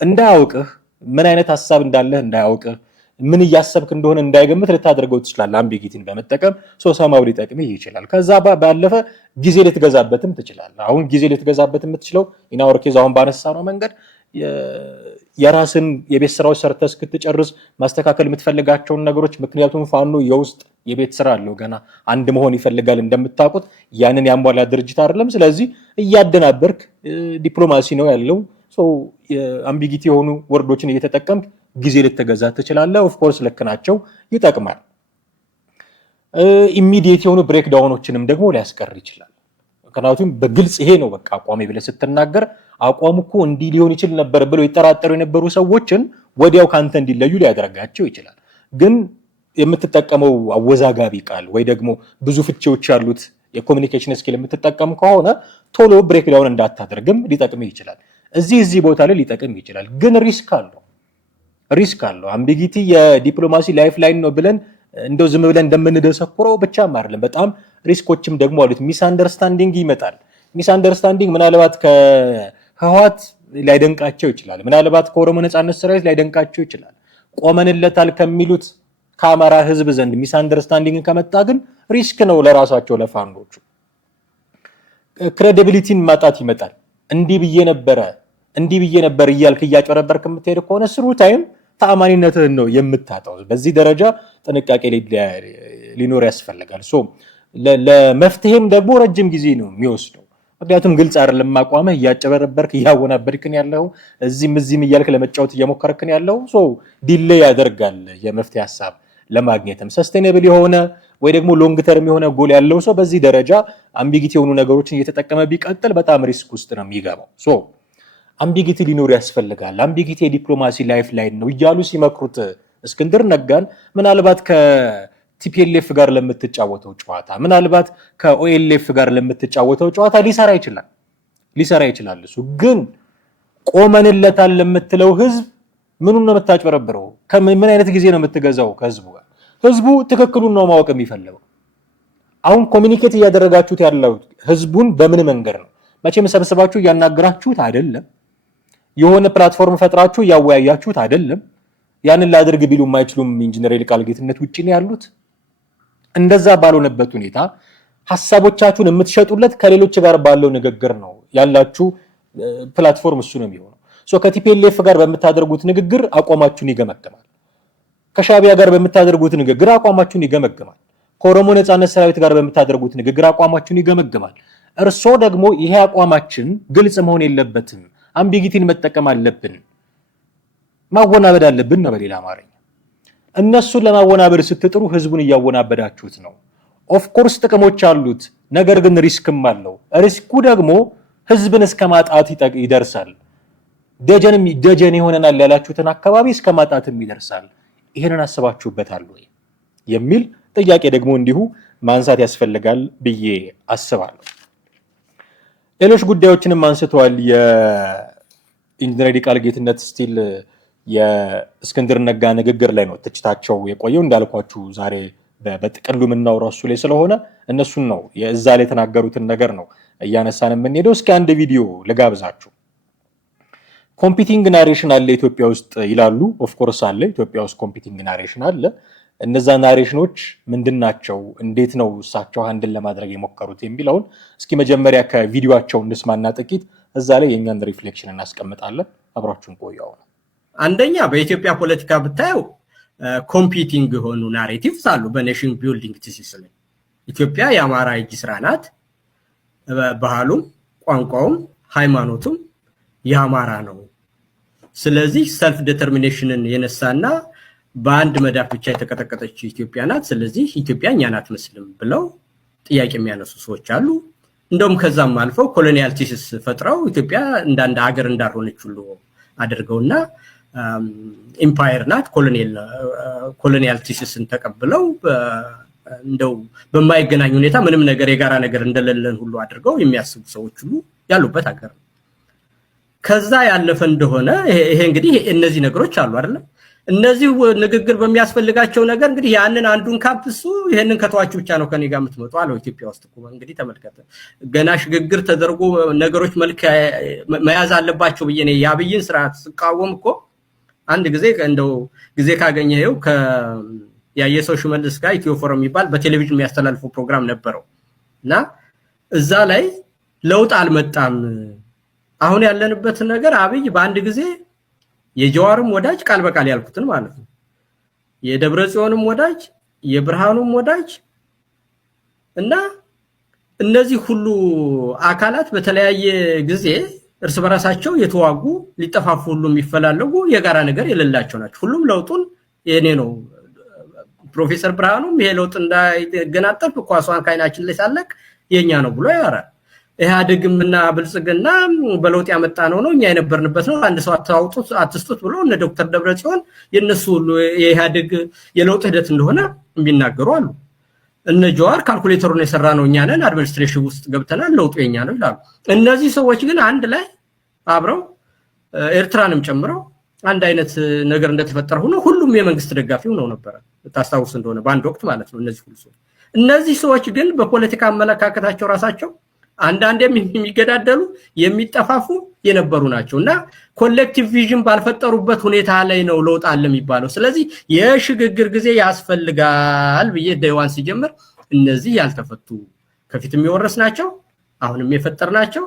እንዳያውቅህ፣ ምን አይነት ሐሳብ እንዳለህ እንዳያውቅህ፣ ምን እያሰብክ እንደሆነ እንዳይገምት ልታደርገው ትችላለህ። አምቢጊቲን በመጠቀም ሰማው ሊጠቅምህ ይችላል። ከዛ ባለፈ ጊዜ ልትገዛበትም ትችላለህ። አሁን ጊዜ ልትገዛበት የምትችለው ኢናወር ኬዝ አሁን ባነሳነው መንገድ የራስን የቤት ስራዎች ሰርተህ እስክትጨርስ ማስተካከል የምትፈልጋቸውን ነገሮች፣ ምክንያቱም ፋኖ የውስጥ የቤት ስራ አለው፣ ገና አንድ መሆን ይፈልጋል። እንደምታውቁት ያንን ያሟላ ድርጅት አይደለም። ስለዚህ እያደናበርክ ዲፕሎማሲ ነው ያለው ሶ አምቢጊቲ የሆኑ ወርዶችን እየተጠቀምክ ጊዜ ልትገዛ ትችላለህ። ኦፍ ኮርስ ልክ ናቸው፣ ይጠቅማል። ኢሚዲየት የሆኑ ብሬክ ዳውኖችንም ደግሞ ሊያስቀር ይችላል። ምክንያቱም በግልጽ ይሄ ነው በቃ አቋሜ ብለህ ስትናገር አቋሙ እኮ እንዲህ ሊሆን ይችል ነበር ብለው ይጠራጠሩ የነበሩ ሰዎችን ወዲያው ካንተ እንዲለዩ ሊያደርጋቸው ይችላል። ግን የምትጠቀመው አወዛጋቢ ቃል ወይ ደግሞ ብዙ ፍቺዎች ያሉት የኮሚኒኬሽን ስኪል የምትጠቀም ከሆነ ቶሎ ብሬክ ዳውን እንዳታደርግም ሊጠቅም ይችላል። እዚህ ቦታ ላይ ሊጠቅም ይችላል። ግን ሪስክ አለው። አምቢጊቲ የዲፕሎማሲ ላይፍ ላይን ነው ብለን እንደው ዝም ብለን እንደምንደሰኩረው ብቻም አይደለም። በጣም ሪስኮችም ደግሞ አሉት። ሚስ አንደርስታንዲንግ ይመጣል። ሚስ አንደርስታንዲንግ ምናልባት ከህወሓት ላይደንቃቸው ይችላል። ምናልባት ከኦሮሞ ነጻነት ሰራዊት ላይደንቃቸው ይችላል። ቆመንለታል ከሚሉት ከአማራ ህዝብ ዘንድ ሚስ አንደርስታንዲንግ ከመጣ ግን ሪስክ ነው ለራሳቸው ለፋኖቹ። ክሬዲቢሊቲን ማጣት ይመጣል። እንዲህ ብዬ ነበር እያልክ እያጨረበርክ የምትሄድ ከሆነ ስሩ ታይም ተአማኒነትህን ነው የምታጣው። በዚህ ደረጃ ጥንቃቄ ሊኖር ያስፈልጋል። ለመፍትሄም ደግሞ ረጅም ጊዜ ነው የሚወስደው። ምክንያቱም ግልጽ አይደለም አቋምህ፣ እያጨበረበርክ እያወናበድክን ያለው እዚህም እያልክ ለመጫወት እየሞከርክን ያለው ዲሌይ ያደርጋል የመፍትሄ ሀሳብ ለማግኘትም። ሰስቴኔብል የሆነ ወይ ደግሞ ሎንግ ተርም የሆነ ጎል ያለው ሰው በዚህ ደረጃ አምቢጊቲ የሆኑ ነገሮችን እየተጠቀመ ቢቀጥል በጣም ሪስክ ውስጥ ነው የሚገባው። አምቢጊቲ ሊኖር ያስፈልጋል። አምቢጊቲ የዲፕሎማሲ ላይፍ ላይን ነው እያሉ ሲመክሩት እስክንድር ነጋን ምናልባት ከቲፒኤልኤፍ ጋር ለምትጫወተው ጨዋታ፣ ምናልባት ከኦኤልኤፍ ጋር ለምትጫወተው ጨዋታ ሊሰራ ይችላል። እሱ ግን ቆመንለታል ለምትለው ህዝብ ምኑን ነው የምታጭበረብረው? ምን አይነት ጊዜ ነው የምትገዛው ከህዝቡ ጋር? ህዝቡ ትክክሉን ነው ማወቅ የሚፈልገው። አሁን ኮሚኒኬት እያደረጋችሁት ያለው ህዝቡን በምን መንገድ ነው? መቼም ሰብስባችሁ እያናገራችሁት አይደለም። የሆነ ፕላትፎርም ፈጥራችሁ እያወያያችሁት አይደለም። ያንን ላድርግ ቢሉ የማይችሉም ኢንጂነር ይልቃል ጌትነት ውጪ ነው ያሉት። እንደዛ ባልሆነበት ሁኔታ ሐሳቦቻችሁን የምትሸጡለት ከሌሎች ጋር ባለው ንግግር ነው ያላችሁ ፕላትፎርም እሱ ነው የሚሆነው። ከቲፒኤልኤፍ ጋር በምታደርጉት ንግግር አቋማችሁን ይገመግማል። ከሻቢያ ጋር በምታደርጉት ንግግር አቋማችሁን ይገመግማል። ከኦሮሞ ነጻነት ሰራዊት ጋር በምታደርጉት ንግግር አቋማችሁን ይገመግማል። እርሶ ደግሞ ይሄ አቋማችን ግልጽ መሆን የለበትም፣ አምቢጊቲን መጠቀም አለብን፣ ማወናበድ አለብን ነው በሌላ አማርኛ። እነሱን ለማወናበድ ስትጥሩ ህዝቡን እያወናበዳችሁት ነው። ኦፍኮርስ ጥቅሞች አሉት፣ ነገር ግን ሪስክም አለው። ሪስኩ ደግሞ ህዝብን እስከ ማጣት ይደርሳል። ደጀን ይሆነናል ያላችሁትን አካባቢ እስከ ማጣትም ይደርሳል። ይሄንን አስባችሁበታል ወይ የሚል ጥያቄ ደግሞ እንዲሁ ማንሳት ያስፈልጋል ብዬ አስባለሁ። ሌሎች ጉዳዮችንም አንስተዋል። የኢንጂነር ይልቃል ጌትነት ስቲል የእስክንድር ነጋ ንግግር ላይ ነው ትችታቸው የቆየው። እንዳልኳችሁ ዛሬ በጥቅሉ የምናወራው እሱ ላይ ስለሆነ እነሱን ነው የዛ ላይ የተናገሩትን ነገር ነው እያነሳን የምንሄደው። እስኪ አንድ ቪዲዮ ልጋብዛችሁ። ኮምፒቲንግ ናሬሽን አለ ኢትዮጵያ ውስጥ ይላሉ። ኦፍኮርስ አለ፣ ኢትዮጵያ ውስጥ ኮምፒቲንግ ናሬሽን አለ። እነዛ ናሬሽኖች ምንድን ናቸው? እንዴት ነው እሳቸው አንድን ለማድረግ የሞከሩት የሚለውን እስኪ መጀመሪያ ከቪዲዮቸው እንስማና ጥቂት እዛ ላይ የእኛን ሪፍሌክሽን እናስቀምጣለን። አብራችሁን ቆዩ። አንደኛ በኢትዮጵያ ፖለቲካ ብታየው ኮምፒቲንግ የሆኑ ናሬቲቭስ አሉ። በኔሽን ቢልዲንግ ቲሲስ ላይ ኢትዮጵያ የአማራ እጅ ስራ ናት፣ ባህሉም ቋንቋውም ሃይማኖቱም የአማራ ነው። ስለዚህ ሰልፍ ዲተርሚኔሽንን የነሳና በአንድ መዳፍ ብቻ የተቀጠቀጠች ኢትዮጵያ ናት። ስለዚህ ኢትዮጵያ እኛን አትመስልም ብለው ጥያቄ የሚያነሱ ሰዎች አሉ። እንደውም ከዛም አልፈው ኮሎኒያል ቲሲስ ፈጥረው ኢትዮጵያ እንዳንድ ሀገር እንዳልሆነች ሁሉ አድርገውና ኢምፓየር ናት፣ ኮሎኒያል ቲሲስን ተቀብለው እንደው በማይገናኝ ሁኔታ ምንም ነገር የጋራ ነገር እንደሌለን ሁሉ አድርገው የሚያስቡ ሰዎች ሁሉ ያሉበት ሀገር ነው። ከዛ ያለፈ እንደሆነ ይሄ እንግዲህ እነዚህ ነገሮች አሉ አይደለም። እነዚህ ንግግር በሚያስፈልጋቸው ነገር እንግዲህ ያንን አንዱን ካምፕ እሱ ይሄንን ከተዋችሁ ብቻ ነው ከኔ ጋር የምትመጡ አለው። ኢትዮጵያ ውስጥ እኮ እንግዲህ ተመልከተ፣ ገና ሽግግር ተደርጎ ነገሮች መልክ መያዝ አለባቸው ብዬ ነው የአብይን ስርዓት ስቃወም እኮ አንድ ጊዜ እንደው ጊዜ ካገኘው ያየሰው ሽመልስ ጋር ኢትዮ ፎረም የሚባል በቴሌቪዥን የሚያስተላልፈው ፕሮግራም ነበረው እና እዛ ላይ ለውጥ አልመጣም፣ አሁን ያለንበት ነገር አብይ በአንድ ጊዜ የጀዋርም ወዳጅ ቃል በቃል ያልኩትን ማለት ነው፣ የደብረጽዮንም ወዳጅ የብርሃኑም ወዳጅ እና እነዚህ ሁሉ አካላት በተለያየ ጊዜ እርስ በራሳቸው የተዋጉ ሊጠፋፉ ሁሉ የሚፈላለጉ የጋራ ነገር የሌላቸው ናቸው። ሁሉም ለውጡን የኔ ነው ፕሮፌሰር ብርሃኑም ይሄ ለውጥ እንዳይገናጠፍ ኳሷን ካይናችን ላይ ሳለቅ የኛ ነው ብሎ ያወራል። ኢህአዴግምና ብልጽግና በለውጥ ያመጣ ነው እኛ የነበርንበት ነው አንድ ሰው አታውጡት አትስጡት ብሎ እነ ዶክተር ደብረጽዮን የነሱ የኢህአዴግ የለውጥ ሂደት እንደሆነ የሚናገሩ አሉ። እነ ጀዋር ካልኩሌተሩን የሰራ ነው እኛ ነን አድሚኒስትሬሽን ውስጥ ገብተናል ለውጡ የኛ ነው ይላሉ። እነዚህ ሰዎች ግን አንድ ላይ አብረው ኤርትራንም ጨምረው አንድ አይነት ነገር እንደተፈጠረ ሆኖ ሁሉም የመንግስት ደጋፊ ሆነው ነበር ታስታውስ እንደሆነ በአንድ ወቅት ማለት ነው። እነዚህ ሰዎች ግን በፖለቲካ አመለካከታቸው ራሳቸው አንዳንድ የሚገዳደሉ የሚጠፋፉ የነበሩ ናቸውና ኮሌክቲቭ ቪዥን ባልፈጠሩበት ሁኔታ ላይ ነው ለውጥ አለ የሚባለው። ስለዚህ የሽግግር ጊዜ ያስፈልጋል ብዬ ዳይዋን ሲጀምር እነዚህ ያልተፈቱ ከፊት የሚወረስናቸው አሁንም የፈጠርናቸው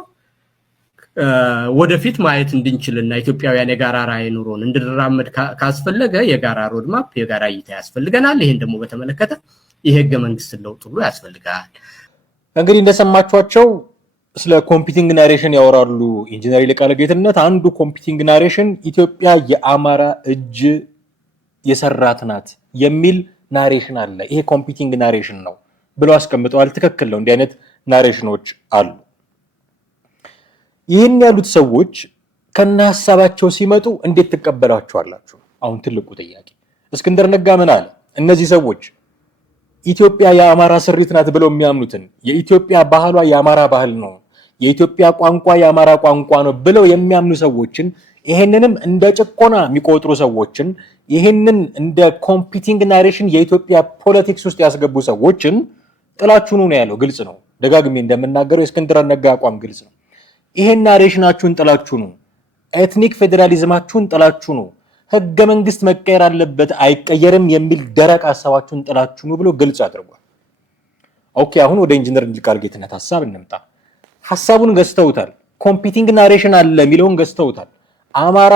ወደፊት ማየት እንድንችልና ኢትዮጵያውያን የጋራ ራዕይ ኑሮን እንድንራመድ ካስፈለገ የጋራ ሮድማፕ የጋራ እይታ ያስፈልገናል። ይሄን ደግሞ በተመለከተ የህገ መንግስት ለውጥ ብሎ ያስፈልጋል። እንግዲህ እንደሰማችኋቸው ስለ ኮምፒቲንግ ናሬሽን ያወራሉ ኢንጂነር ይልቃል ጌትነት። አንዱ ኮምፒቲንግ ናሬሽን ኢትዮጵያ የአማራ እጅ የሰራት ናት የሚል ናሬሽን አለ። ይሄ ኮምፒቲንግ ናሬሽን ነው ብሎ አስቀምጠዋል። ትክክል ነው። እንዲህ አይነት ናሬሽኖች አሉ። ይህን ያሉት ሰዎች ከነ ሐሳባቸው ሲመጡ እንዴት ትቀበላቸዋላችሁ? አሁን ትልቁ ጥያቄ። እስክንድር ነጋ ምን አለ? እነዚህ ሰዎች ኢትዮጵያ የአማራ ስሪት ናት ብለው የሚያምኑትን የኢትዮጵያ ባህሏ የአማራ ባህል ነው፣ የኢትዮጵያ ቋንቋ የአማራ ቋንቋ ነው ብለው የሚያምኑ ሰዎችን ይሄንንም እንደ ጭቆና የሚቆጥሩ ሰዎችን ይሄንን እንደ ኮምፒቲንግ ናሬሽን የኢትዮጵያ ፖለቲክስ ውስጥ ያስገቡ ሰዎችን ጥላችሁ ነው ያለው። ግልጽ ነው። ደጋግሜ እንደምናገረው የእስክንድር ነጋ አቋም ግልጽ ነው። ይሄን ናሬሽናችሁን ጥላችሁ ነው፣ ኤትኒክ ፌዴራሊዝማችሁን ጥላችሁ ነው፣ ህገ መንግስት መቀየር አለበት አይቀየርም የሚል ደረቅ ሐሳባችሁን ጥላችሁ ነው ብሎ ግልጽ አድርጓል። ኦኬ፣ አሁን ወደ ኢንጂነር ይልቃል ጌትነት ሐሳብ እንምጣ። ሐሳቡን ገዝተውታል። ኮምፒቲንግ ናሬሽን አለ የሚለውን ገዝተውታል። አማራ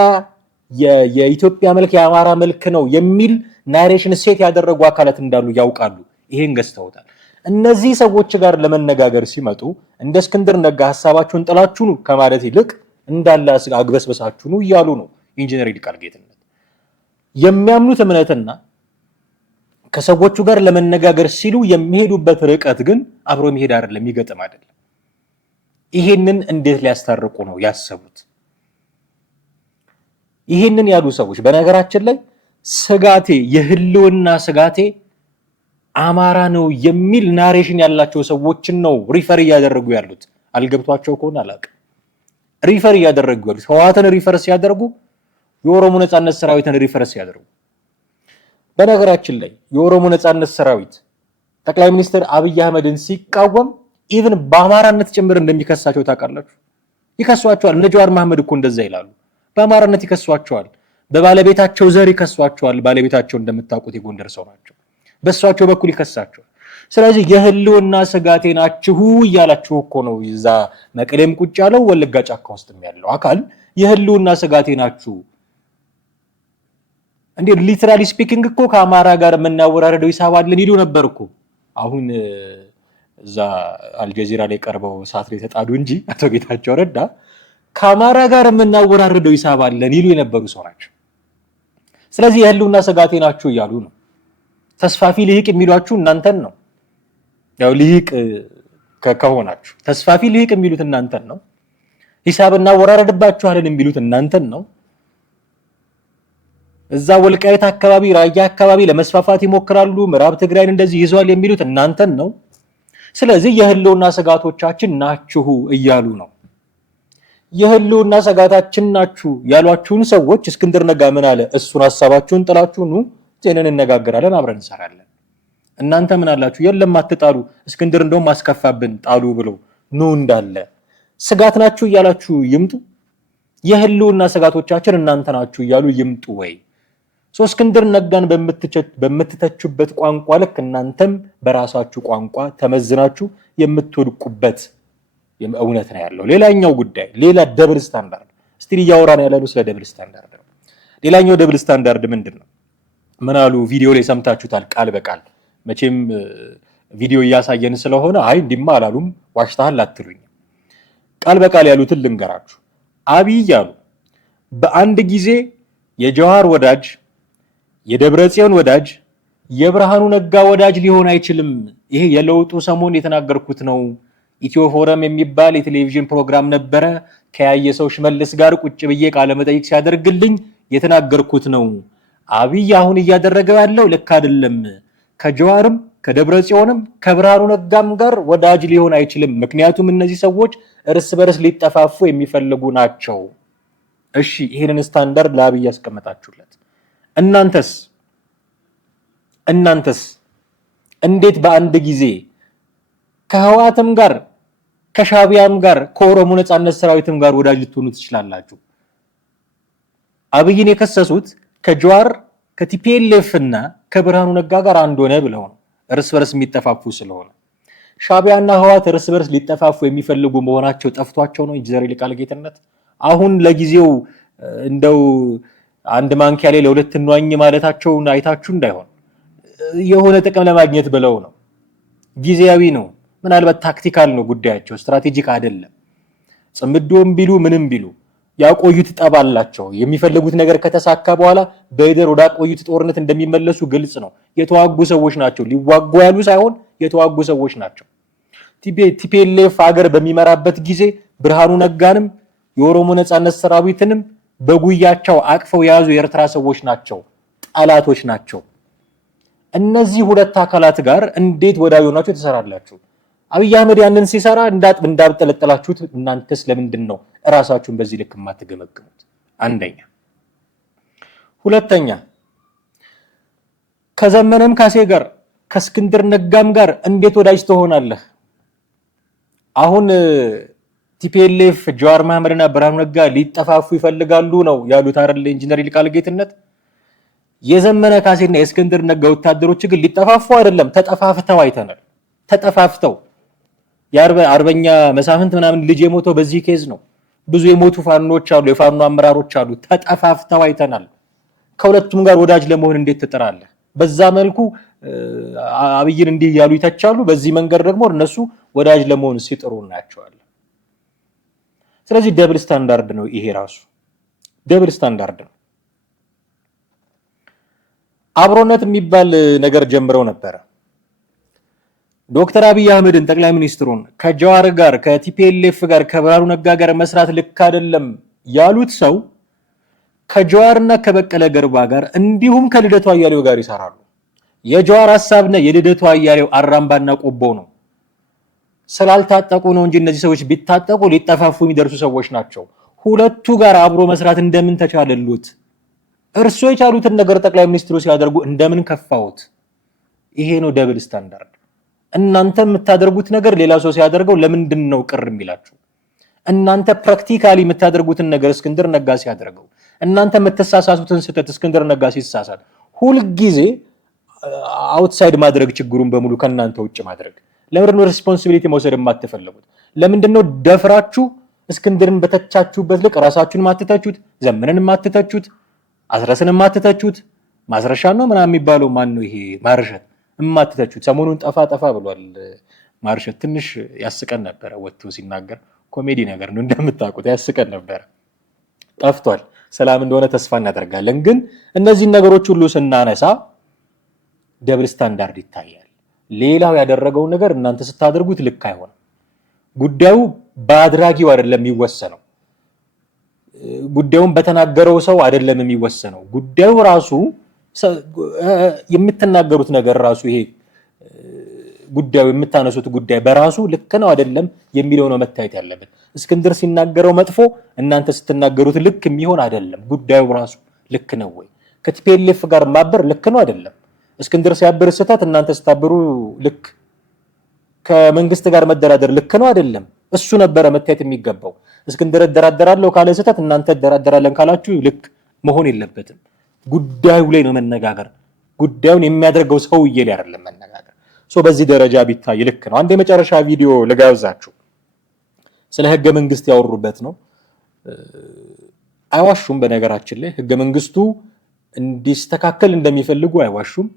የኢትዮጵያ መልክ የአማራ መልክ ነው የሚል ናሬሽን ሴት ያደረጉ አካላት እንዳሉ ያውቃሉ። ይሄን ገዝተውታል። እነዚህ ሰዎች ጋር ለመነጋገር ሲመጡ እንደ እስክንድር ነጋ ሐሳባችሁን ጥላችሁ ነው ከማለት ይልቅ እንዳለ አግበስበሳችሁ ነው እያሉ ነው ኢንጂነር ይልቃል ጌትነት። የሚያምኑት እምነትና ከሰዎቹ ጋር ለመነጋገር ሲሉ የሚሄዱበት ርቀት ግን አብሮ መሄድ አይደለም፣ የሚገጥም አይደለም። ይሄንን እንዴት ሊያስታርቁ ነው ያሰቡት? ይሄንን ያሉ ሰዎች በነገራችን ላይ ስጋቴ የህልውና ስጋቴ አማራ ነው የሚል ናሬሽን ያላቸው ሰዎችን ነው ሪፈር እያደረጉ ያሉት። አልገብቷቸው ከሆነ አላውቅም። ሪፈር እያደረጉ ያሉት ህወሓትን ሪፈር ሲያደርጉ የኦሮሞ ነጻነት ሰራዊትን ሪፈር ሲያደርጉ፣ በነገራችን ላይ የኦሮሞ ነጻነት ሰራዊት ጠቅላይ ሚኒስትር አብይ አህመድን ሲቃወም ኢቭን በአማራነት ጭምር እንደሚከሳቸው ታውቃላችሁ። ይከሷቸዋል። እነ ጀዋር መሐመድ እኮ እንደዛ ይላሉ። በአማራነት ይከሷቸዋል። በባለቤታቸው ዘር ይከሷቸዋል። ባለቤታቸው እንደምታውቁት የጎንደር ሰው ናቸው። በእሷቸው በኩል ይከሳቸዋል። ስለዚህ የህልውና ስጋቴ ናችሁ እያላችሁ እኮ ነው እዛ መቀሌም ቁጭ ያለው ወለጋ ጫካ ውስጥም ያለው አካል የህልውና ስጋቴ ናችሁ። እንዴ ሊተራሊ ስፒኪንግ እኮ ከአማራ ጋር የምናወራረደው ሂሳብ አለን ይሉ ነበር እኮ። አሁን እዛ አልጀዚራ ላይ ቀርበው ሰዓት ላይ ተጣዱ እንጂ አቶ ጌታቸው ረዳ ከአማራ ጋር የምናወራረደው ሂሳብ አለን ይሉ የነበሩ ሰው ናቸው። ስለዚህ የህልውና ስጋቴ ናችሁ እያሉ ነው። ተስፋፊ ልሂቅ የሚሏችሁ እናንተን ነው። ያው ልሂቅ ከሆናችሁ ተስፋፊ ልሂቅ የሚሉት እናንተን ነው። ሂሳብ እናወራረድባችኋለን የሚሉት እናንተን ነው። እዛ ወልቃይት አካባቢ ራያ አካባቢ ለመስፋፋት ይሞክራሉ፣ ምዕራብ ትግራይን እንደዚህ ይዟል የሚሉት እናንተን ነው። ስለዚህ የህልውና ስጋቶቻችን ናችሁ እያሉ ነው። የህልውና ስጋታችን ናችሁ ያሏችሁን ሰዎች እስክንድር ነጋ ምን አለ? እሱን ሐሳባችሁን ጥላችሁ ኑ ዜናን እንነጋገራለን፣ አብረን እንሰራለን። እናንተ ምን አላችሁ? የለም አትጣሉ፣ እስክንድር እንደውም አስከፋብን ጣሉ ብሎ ኑ እንዳለ ስጋት ናችሁ እያላችሁ ይምጡ። የህልውና ስጋቶቻችን እናንተ ናችሁ እያሉ ይምጡ ወይ? እስክንድር ነጋን በምትተቹበት ቋንቋ ልክ እናንተም በራሳችሁ ቋንቋ ተመዝናችሁ የምትወድቁበት እውነት ነው ያለው። ሌላኛው ጉዳይ ሌላ ደብል ስታንዳርድ ስቲል እያወራን ያለነው ስለ ደብል ስታንዳርድ ነው። ሌላኛው ደብል ስታንዳርድ ምንድን ነው? ምን አሉ? ቪዲዮ ላይ ሰምታችሁታል። ቃል በቃል መቼም ቪዲዮ እያሳየን ስለሆነ አይ እንዲማ አላሉም ዋሽታል አትሉኝ። ቃል በቃል ያሉትን ልንገራችሁ። አብይ አሉ በአንድ ጊዜ የጀዋር ወዳጅ፣ የደብረጽዮን ወዳጅ፣ የብርሃኑ ነጋ ወዳጅ ሊሆን አይችልም። ይሄ የለውጡ ሰሞን የተናገርኩት ነው። ኢትዮ ፎረም የሚባል የቴሌቪዥን ፕሮግራም ነበረ። ከያየ ሰው ሽመልስ ጋር ቁጭ ብዬ ቃለ መጠይቅ ሲያደርግልኝ የተናገርኩት ነው። አብይ አሁን እያደረገው ያለው ልክ አይደለም። ከጀዋርም ከደብረጽዮንም ከብርሃኑ ነጋም ጋር ወዳጅ ሊሆን አይችልም። ምክንያቱም እነዚህ ሰዎች እርስ በርስ ሊጠፋፉ የሚፈልጉ ናቸው። እሺ ይሄንን ስታንዳርድ ለአብይ ያስቀመጣችሁለት። እናንተስ እንዴት በአንድ ጊዜ ከህወሓትም ጋር ከሻቢያም ጋር ከኦሮሞ ነጻነት ሰራዊትም ጋር ወዳጅ ልትሆኑ ትችላላችሁ? አብይን የከሰሱት ከጀዋር ከቲፒኤልኤፍ እና ከብርሃኑ ነጋ ጋር አንድ ሆነ ብለው ነው፣ እርስ በርስ የሚጠፋፉ ስለሆነ። ሻቢያና ህወሓት እርስ በርስ ሊጠፋፉ የሚፈልጉ መሆናቸው ጠፍቷቸው ነው ኢንጂነር ይልቃል ጌትነት አሁን ለጊዜው እንደው አንድ ማንኪያ ላይ ለሁለት እንዋኝ ማለታቸውን አይታችሁ እንዳይሆን የሆነ ጥቅም ለማግኘት ብለው ነው። ጊዜያዊ ነው፣ ምናልባት ታክቲካል ነው ጉዳያቸው፣ ስትራቴጂክ አይደለም። ጽምዶም ቢሉ ምንም ቢሉ ያቆዩት ጠባላቸው። የሚፈልጉት ነገር ከተሳካ በኋላ በይደር ወደ አቆዩት ጦርነት እንደሚመለሱ ግልጽ ነው። የተዋጉ ሰዎች ናቸው፣ ሊዋጉ ያሉ ሳይሆን የተዋጉ ሰዎች ናቸው። ቲፒኤልኤፍ ሀገር በሚመራበት ጊዜ ብርሃኑ ነጋንም የኦሮሞ ነጻነት ሰራዊትንም በጉያቸው አቅፈው የያዙ የኤርትራ ሰዎች ናቸው፣ ጠላቶች ናቸው። እነዚህ ሁለት አካላት ጋር እንዴት ወዳጅ ሆናችሁ ትሰራላችሁ? አብይ አህመድ ያንን ሲሰራ እንዳብጠለጠላችሁት እናንተስ ለምንድን ነው እራሳችሁን በዚህ ልክ የማትገመግሙት? አንደኛ። ሁለተኛ ከዘመነም ካሴ ጋር ከእስክንድር ነጋም ጋር እንዴት ወዳጅ ትሆናለህ? አሁን ቲፒኤልኤፍ ጀዋር መሐመድና ብርሃኑ ነጋ ሊጠፋፉ ይፈልጋሉ ነው ያሉት አይደል ኢንጂነር ይልቃል ጌትነት? የዘመነ ካሴና የእስክንድር ነጋ ወታደሮች ግን ሊጠፋፉ አይደለም፣ ተጠፋፍተው አይተናል። ተጠፋፍተው የአርበኛ መሳፍንት ምናምን ልጅ የሞተው በዚህ ኬዝ ነው። ብዙ የሞቱ ፋኖች አሉ፣ የፋኖ አመራሮች አሉ። ተጠፋፍተው አይተናል። ከሁለቱም ጋር ወዳጅ ለመሆን እንዴት ትጥራለህ? በዛ መልኩ አብይን እንዲህ ያሉ ይተቻሉ፣ በዚህ መንገድ ደግሞ እነሱ ወዳጅ ለመሆን ሲጥሩ እናያቸዋለን። ስለዚህ ደብል ስታንዳርድ ነው ይሄ፣ ራሱ ደብል ስታንዳርድ ነው። አብሮነት የሚባል ነገር ጀምረው ነበረ። ዶክተር አብይ አህመድን ጠቅላይ ሚኒስትሩን ከጀዋር ጋር ከቲፒኤልኤፍ ጋር ከብርሃኑ ነጋ ጋር መስራት ልክ አይደለም ያሉት ሰው ከጀዋርና ከበቀለ ገርባ ጋር እንዲሁም ከልደቱ አያሌው ጋር ይሰራሉ። የጀዋር ሐሳብና የልደቱ አያሌው አራምባና ቆቦ ነው። ስላልታጠቁ ነው እንጂ እነዚህ ሰዎች ቢታጠቁ ሊጠፋፉ የሚደርሱ ሰዎች ናቸው። ሁለቱ ጋር አብሮ መስራት እንደምን ተቻለሉት? እርሶ የቻሉትን ነገር ጠቅላይ ሚኒስትሩ ሲያደርጉ እንደምን ከፋውት? ይሄ ነው ደብል ስታንዳርድ። እናንተ የምታደርጉት ነገር ሌላ ሰው ሲያደርገው ለምንድን ነው ቅር የሚላችሁ? እናንተ ፕራክቲካሊ የምታደርጉትን ነገር እስክንድር ነጋ ሲያደርገው፣ እናንተ የምትሳሳቱትን ስህተት እስክንድር ነጋ ሲሳሳት፣ ሁልጊዜ አውትሳይድ ማድረግ፣ ችግሩን በሙሉ ከእናንተ ውጭ ማድረግ። ለምንድን ነው ሪስፖንሲቢሊቲ መውሰድ የማትፈልጉት? ለምንድን ነው ደፍራችሁ እስክንድርን በተቻችሁበት ልክ ራሳችሁን ማትተቹት? ዘመንን ማትተቹት? አስረስን ማትተቹት? ማስረሻ ነው ምናምን የሚባለው ማን ነው ይሄ? ማርሸት እማትተቹት። ሰሞኑን ጠፋ ብሏል ማርሸት። ትንሽ ያስቀን ነበረ ወጥቶ ሲናገር፣ ኮሜዲ ነገር ነው እንደምታውቁት፣ ያስቀን ነበረ። ጠፍቷል። ሰላም እንደሆነ ተስፋ እናደርጋለን። ግን እነዚህን ነገሮች ሁሉ ስናነሳ ደብል ስታንዳርድ ይታያል። ሌላው ያደረገውን ነገር እናንተ ስታደርጉት ልክ አይሆንም። ጉዳዩ በአድራጊው አይደለም የሚወሰነው፣ ጉዳዩን በተናገረው ሰው አይደለም የሚወሰነው። ጉዳዩ ራሱ የምትናገሩት ነገር ራሱ ይሄ ጉዳዩ የምታነሱት ጉዳይ በራሱ ልክ ነው አይደለም የሚለው ነው መታየት ያለበት። እስክንድር ሲናገረው መጥፎ፣ እናንተ ስትናገሩት ልክ የሚሆን አይደለም። ጉዳዩ ራሱ ልክ ነው ወይ? ከቲፒኤልኤፍ ጋር ማበር ልክ ነው አይደለም? እስክንድር ሲያብር ስህተት፣ እናንተ ስታብሩ ልክ። ከመንግስት ጋር መደራደር ልክ ነው አይደለም? እሱ ነበረ መታየት የሚገባው። እስክንድር እደራደራለሁ ካለ ስህተት፣ እናንተ እደራደራለን ካላችሁ ልክ መሆን የለበትም። ጉዳዩ ላይ ነው መነጋገር። ጉዳዩን የሚያደርገው ሰውዬ ላይ አይደለም መነጋገር። በዚህ ደረጃ ቢታይ ልክ ነው። አንድ የመጨረሻ ቪዲዮ ልጋብዛችሁ። ስለ ህገ መንግስት ያወሩበት ነው። አይዋሹም። በነገራችን ላይ ህገ መንግስቱ እንዲስተካከል እንደሚፈልጉ አይዋሹም።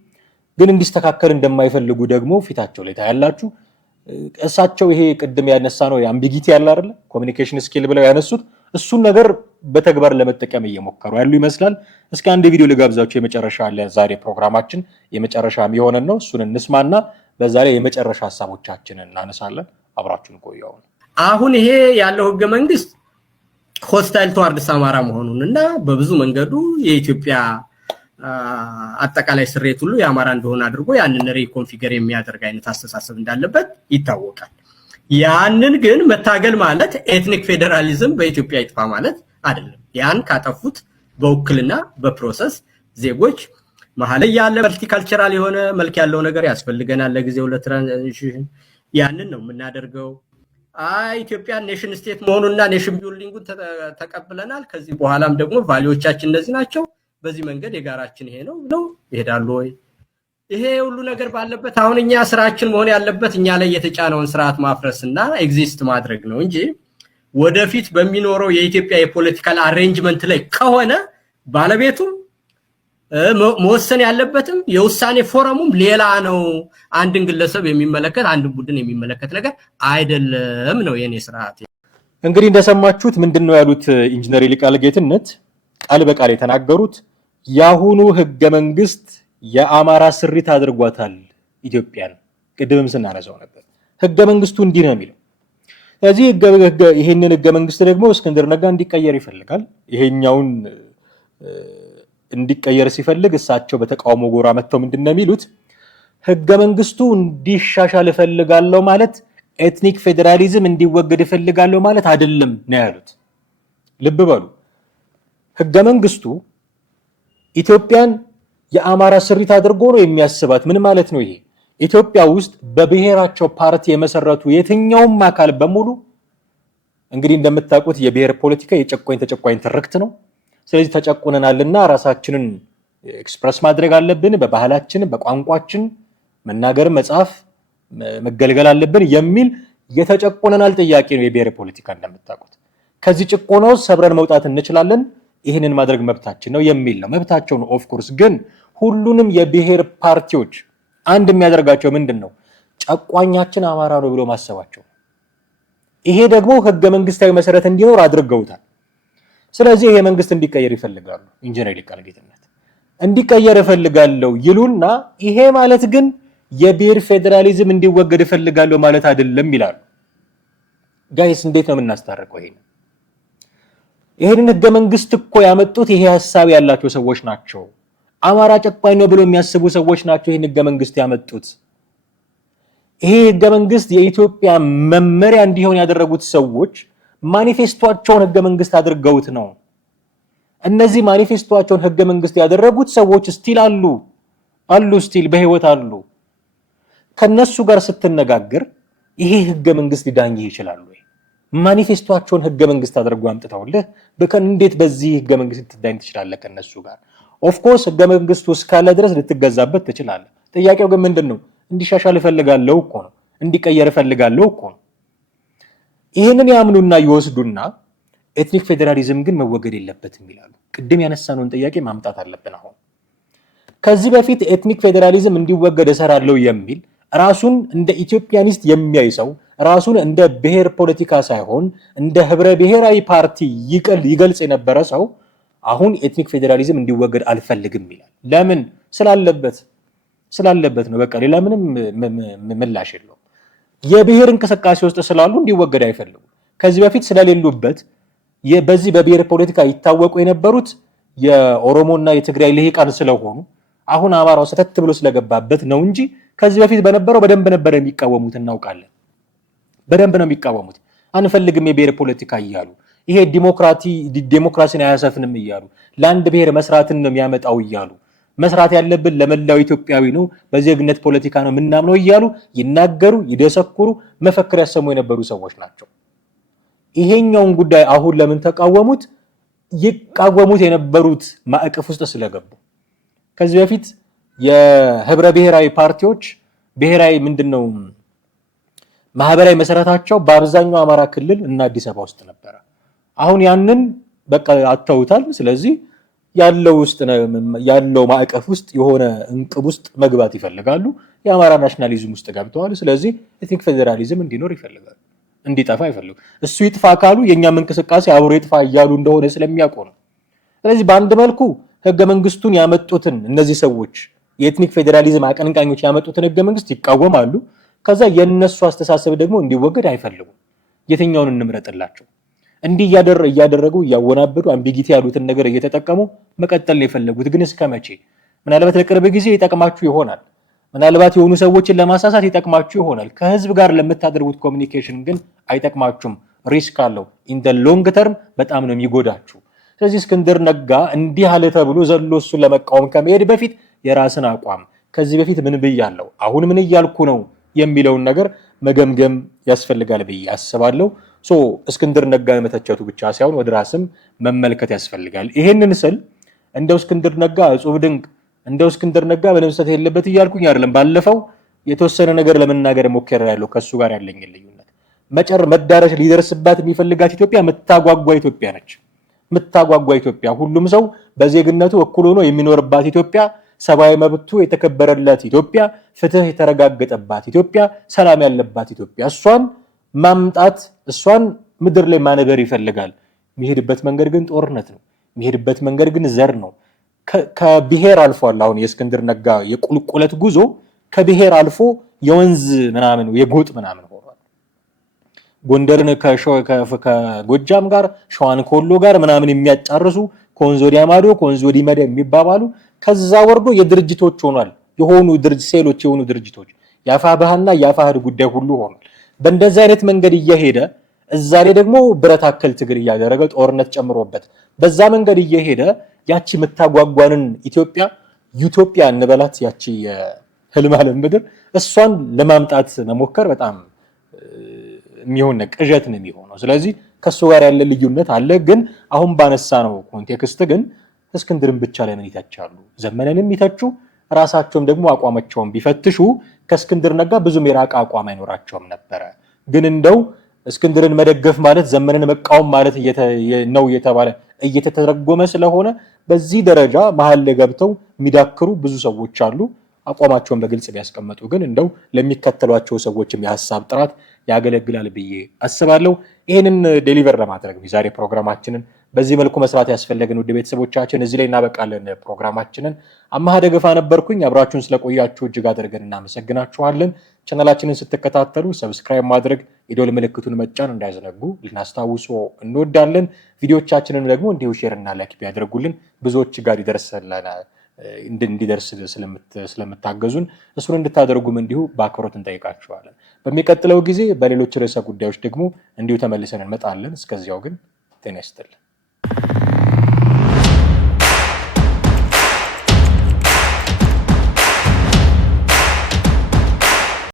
ግን እንዲስተካከል እንደማይፈልጉ ደግሞ ፊታቸው ላይ ታያላችሁ። እሳቸው ይሄ ቅድም ያነሳ ነው የአምቢጊቲ ያለ አይደለ፣ ኮሚኒኬሽን ስኪል ብለው ያነሱት እሱን ነገር በተግባር ለመጠቀም እየሞከሩ ያሉ ይመስላል። እስኪ አንድ ቪዲዮ ልጋብዛችሁ። የመጨረሻ ለዛሬ ፕሮግራማችን የመጨረሻ የሚሆነን ነው። እሱን እንስማና በዛ ላይ የመጨረሻ ሐሳቦቻችንን እናነሳለን። አብራችሁን ቆዩ። አሁን ይሄ ያለው ህገ መንግስት ሆስታይል ተዋርድስ አማራ መሆኑን እና በብዙ መንገዱ የኢትዮጵያ አጠቃላይ ስሬት ሁሉ የአማራ እንደሆነ አድርጎ ያንን ሪኮንፊገር የሚያደርግ አይነት አስተሳሰብ እንዳለበት ይታወቃል። ያንን ግን መታገል ማለት ኤትኒክ ፌዴራሊዝም በኢትዮጵያ ይጥፋ ማለት አይደለም። ያን ካጠፉት በውክልና በፕሮሰስ ዜጎች መሀል ያለ መልቲካልቸራል የሆነ መልክ ያለው ነገር ያስፈልገናል ለጊዜው ለትራንዚሽን ያንን ነው የምናደርገው። ኢትዮጵያ ኔሽን ስቴት መሆኑንና ኔሽን ቢልዲንጉን ተቀብለናል። ከዚህ በኋላም ደግሞ ቫልዩዎቻችን እነዚህ ናቸው፣ በዚህ መንገድ የጋራችን ይሄ ነው ብለው ይሄዳሉ ወይ? ይሄ ሁሉ ነገር ባለበት አሁን እኛ ስራችን መሆን ያለበት እኛ ላይ የተጫነውን ስርዓት ማፍረስና ኤግዚስት ማድረግ ነው እንጂ ወደፊት በሚኖረው የኢትዮጵያ የፖለቲካል አሬንጅመንት ላይ ከሆነ ባለቤቱ መወሰን ያለበትም የውሳኔ ፎረሙም ሌላ ነው። አንድን ግለሰብ የሚመለከት አንድን ቡድን የሚመለከት ነገር አይደለም ነው የኔ ስርዓት። እንግዲህ እንደሰማችሁት ምንድነው ያሉት ኢንጂነር ይልቃል ጌትነት ቃል በቃል የተናገሩት ያሁኑ ህገ መንግስት የአማራ ስሪት አድርጓታል ኢትዮጵያን። ቅድምም ስናነሳው ነበር ህገ መንግስቱ እንዲህ ነው የሚለው። ስለዚህ ይሄንን ህገ መንግስት ደግሞ እስክንድር ነጋ እንዲቀየር ይፈልጋል። ይሄኛውን እንዲቀየር ሲፈልግ እሳቸው በተቃውሞ ጎራ መጥተው ምንድነው የሚሉት? ህገ መንግስቱ እንዲሻሻል እፈልጋለሁ ማለት ኤትኒክ ፌዴራሊዝም እንዲወገድ እፈልጋለሁ ማለት አይደለም ነው ያሉት። ልብ በሉ። ህገ መንግስቱ ኢትዮጵያን የአማራ ስሪት አድርጎ ነው የሚያስባት። ምን ማለት ነው ይሄ? ኢትዮጵያ ውስጥ በብሔራቸው ፓርቲ የመሰረቱ የትኛውም አካል በሙሉ እንግዲህ እንደምታውቁት የብሔር ፖለቲካ የጨቋኝ ተጨቋኝ ትርክት ነው። ስለዚህ ተጨቁነናልና ራሳችንን ኤክስፕረስ ማድረግ አለብን፣ በባህላችን በቋንቋችን መናገር መጻፍ መገልገል አለብን የሚል የተጨቁነናል ጥያቄ ነው የብሔር ፖለቲካ። እንደምታውቁት ከዚህ ጭቆና ሰብረን መውጣት እንችላለን፣ ይህንን ማድረግ መብታችን ነው የሚል ነው። መብታቸው ነው ኦፍ ኮርስ። ግን ሁሉንም የብሔር ፓርቲዎች አንድ የሚያደርጋቸው ምንድነው? ጨቋኛችን አማራ ነው ብሎ ማሰባቸው። ይሄ ደግሞ ህገ መንግስታዊ መሰረት እንዲኖር አድርገውታል። ስለዚህ ይሄ መንግስት እንዲቀየር ይፈልጋሉ። ኢንጂነር ይልቃል ጌትነት እንዲቀየር ይፈልጋሉ ይሉና ይሄ ማለት ግን የብሔር ፌዴራሊዝም እንዲወገድ ይፈልጋሉ ማለት አይደለም ይላሉ። ጋይስ እንዴት ነው የምናስታርቀው? ይሄንን ህገ መንግስት እኮ ያመጡት ይሄ ሐሳብ ያላቸው ሰዎች ናቸው። አማራ ጨቋኝ ነው ብሎ የሚያስቡ ሰዎች ናቸው ይሄን ህገ መንግስት ያመጡት። ይሄ ህገ መንግስት የኢትዮጵያ መመሪያ እንዲሆን ያደረጉት ሰዎች ማኒፌስቶአቸውን ህገ መንግስት አድርገውት ነው። እነዚህ ማኒፌስቶአቸውን ህገ መንግስት ያደረጉት ሰዎች ስቲል አሉ ስቲል በህይወት አሉ። ከነሱ ጋር ስትነጋገር ይሄ ህገ መንግስት ሊዳኝህ ይችላል ወይ? ማኒፌስቶአቸውን ህገ መንግስት አድርገው አምጥተውልህ እንዴት በዚህ ህገ መንግስት ልትዳኝ ትችላለህ ከነሱ ጋር? ኦፍ ኮርስ ህገ መንግስቱ እስካለ ድረስ ልትገዛበት ትችላለህ። ጥያቄው ግን ምንድነው? እንዲሻሻል እፈልጋለሁ እኮ ነው፣ እንዲቀየር እፈልጋለሁ እኮ ነው። ይሄንን ያምኑና ይወስዱና ኤትኒክ ፌዴራሊዝም ግን መወገድ የለበትም ይላሉ። ቅድም ያነሳነውን ጥያቄ ማምጣት አለብን። አሁን ከዚህ በፊት ኤትኒክ ፌዴራሊዝም እንዲወገድ እሰራለሁ የሚል ራሱን እንደ ኢትዮጵያኒስት የሚያይ ሰው ራሱን እንደ ብሔር ፖለቲካ ሳይሆን እንደ ህብረ ብሔራዊ ፓርቲ ይገልጽ የነበረ ሰው አሁን ኤትኒክ ፌዴራሊዝም እንዲወገድ አልፈልግም ይላል። ለምን? ስላለበት ነው። በቃ ሌላ ምንም ምላሽ የለውም። የብሔር እንቅስቃሴ ውስጥ ስላሉ እንዲወገድ አይፈልጉም። ከዚህ በፊት ስለሌሉበት በዚህ በብሔር ፖለቲካ ይታወቁ የነበሩት የኦሮሞና የትግራይ ልሂቃን ስለሆኑ አሁን አማራው ሰተት ብሎ ስለገባበት ነው እንጂ ከዚህ በፊት በነበረው በደንብ ነበር የሚቃወሙት። እናውቃለን። በደንብ ነው የሚቃወሙት። አንፈልግም የብሔር ፖለቲካ እያሉ ይሄ ዲሞክራሲን አያሰፍንም እያሉ ለአንድ ብሔር መስራትን ነው የሚያመጣው እያሉ መስራት ያለብን ለመላው ኢትዮጵያዊ ነው፣ በዜግነት ፖለቲካ ነው ምናምነው እያሉ ይናገሩ፣ ይደሰኩሩ፣ መፈክር ያሰሙ የነበሩ ሰዎች ናቸው። ይሄኛውን ጉዳይ አሁን ለምን ተቃወሙት? ይቃወሙት የነበሩት ማዕቀፍ ውስጥ ስለገቡ። ከዚህ በፊት የህብረ ብሔራዊ ፓርቲዎች ብሔራዊ ምንድነው ማህበራዊ መሰረታቸው በአብዛኛው አማራ ክልል እና አዲስ አበባ ውስጥ ነበረ። አሁን ያንን በቃ አተውታል። ስለዚህ ያለው ማዕቀፍ ውስጥ የሆነ እንቅብ ውስጥ መግባት ይፈልጋሉ። የአማራ ናሽናሊዝም ውስጥ ገብተዋል። ስለዚህ ኤትኒክ ፌዴራሊዝም እንዲኖር ይፈልጋሉ። እንዲጠፋ አይፈልጉ። እሱ ይጥፋ ካሉ የኛም እንቅስቃሴ አብሮ ይጥፋ እያሉ እንደሆነ ስለሚያውቁ ነው። ስለዚህ በአንድ መልኩ ህገ መንግስቱን ያመጡትን እነዚህ ሰዎች የኤትኒክ ፌዴራሊዝም አቀንቃኞች ያመጡትን ህገ መንግስት ይቃወማሉ። ከዛ የነሱ አስተሳሰብ ደግሞ እንዲወገድ አይፈልጉም። የትኛውን እንምረጥላቸው? እንዲህ እያደረጉ እያወናበዱ አምቢጊቲ ያሉትን ነገር እየተጠቀሙ መቀጠል ነው የፈለጉት። ግን እስከ መቼ? ምናልባት ለቅርብ ጊዜ ይጠቅማችሁ ይሆናል። ምናልባት የሆኑ ሰዎችን ለማሳሳት ይጠቅማችሁ ይሆናል። ከህዝብ ጋር ለምታደርጉት ኮሚኒኬሽን ግን አይጠቅማችሁም። ሪስክ አለው። ኢን ዘ ሎንግ ተርም በጣም ነው የሚጎዳችሁ። ስለዚህ እስክንድር ነጋ እንዲህ አለ ተብሎ ዘሎ እሱን ለመቃወም ከመሄድ በፊት የራስን አቋም ከዚህ በፊት ምን ብያለሁ፣ አሁን ምን እያልኩ ነው የሚለውን ነገር መገምገም ያስፈልጋል ብዬ አስባለሁ። እስክንድር ነጋ መተቸቱ ብቻ ሳይሆን ወደ ራስም መመልከት ያስፈልጋል። ይሄንን ስል እንደው እስክንድር ነጋ እጹብ ድንቅ፣ እንደው እስክንድር ነጋ በለምሰት የለበት እያልኩኝ አይደለም። ባለፈው የተወሰነ ነገር ለመናገር ሞክሬያለሁ ከሱ ጋር ያለኝ ልዩነት። መዳረሻ ሊደርስባት የሚፈልጋት ኢትዮጵያ የምታጓጓ ኢትዮጵያ ነች። የምታጓጓ ኢትዮጵያ፣ ሁሉም ሰው በዜግነቱ እኩል ሆኖ የሚኖርባት ኢትዮጵያ፣ ሰብአዊ መብቱ የተከበረላት ኢትዮጵያ፣ ፍትህ የተረጋገጠባት ኢትዮጵያ፣ ሰላም ያለባት ኢትዮጵያ፣ እሷን ማምጣት እሷን ምድር ላይ ማነበር ይፈልጋል። የሚሄድበት መንገድ ግን ጦርነት ነው። የሚሄድበት መንገድ ግን ዘር ነው። ከብሔር አልፏል። አሁን የእስክንድር ነጋ የቁልቁለት ጉዞ ከብሔር አልፎ የወንዝ ምናምን የጎጥ ምናምን ሆኗል። ጎንደርን ከጎጃም ጋር ሸዋን ከወሎ ጋር ምናምን የሚያጫርሱ ከወንዝ ወዲያ ማዶ ከወንዝ ወዲህ መደ የሚባባሉ ከዛ ወርዶ የድርጅቶች ሆኗል። የሆኑ ሴሎች የሆኑ ድርጅቶች የአፋብኃና የአፋሕድ ጉዳይ ሁሉ ሆኗል። በእንደዚህ አይነት መንገድ እየሄደ እዛ ላይ ደግሞ ብረት አከል ትግል እያደረገ ጦርነት ጨምሮበት በዛ መንገድ እየሄደ ያቺ የምታጓጓንን ኢትዮጵያ እንበላት፣ ያቺ የህልም ዓለም ምድር እሷን ለማምጣት መሞከር በጣም የሚሆን ቅዠት ነው የሚሆነው። ስለዚህ ከሱ ጋር ያለ ልዩነት አለ። ግን አሁን ባነሳ ነው ኮንቴክስት ግን እስክንድርን ብቻ ላይ ምን ይተቻሉ? ዘመነንም ይተቹ፣ ራሳቸውም ደግሞ አቋማቸውን ቢፈትሹ ከእስክንድር ነጋ ብዙም የራቀ አቋም አይኖራቸውም ነበረ። ግን እንደው እስክንድርን መደገፍ ማለት ዘመንን መቃወም ማለት ነው እየተባለ እየተተረጎመ ስለሆነ በዚህ ደረጃ መሀል ላይ ገብተው የሚዳክሩ ብዙ ሰዎች አሉ። አቋማቸውን በግልጽ ቢያስቀምጡ ግን እንደው ለሚከተሏቸው ሰዎችም የሀሳብ ጥራት ያገለግላል ብዬ አስባለሁ። ይህንን ዴሊቨር ለማድረግ ዛሬ ፕሮግራማችንን በዚህ መልኩ መስራት ያስፈለግን ውድ ቤተሰቦቻችን እዚህ ላይ እናበቃለን ፕሮግራማችንን። አማሃ ደገፋ ነበርኩኝ። አብራችሁን ስለቆያችሁ እጅግ አድርገን እናመሰግናችኋለን። ቻናላችንን ስትከታተሉ ሰብስክራይብ ማድረግ፣ የደወል ምልክቱን መጫን እንዳይዘነጉ ልናስታውሶ እንወዳለን። ቪዲዮቻችንን ደግሞ እንዲሁ ሼር እና ላይክ ቢያደርጉልን ብዙዎች ጋር እንዲደርስ ስለምታገዙን እሱን እንድታደርጉም እንዲሁ በአክብሮት እንጠይቃችኋለን። በሚቀጥለው ጊዜ በሌሎች ርዕሰ ጉዳዮች ደግሞ እንዲሁ ተመልሰን እንመጣለን። እስከዚያው ግን ጤና ይስጥልን።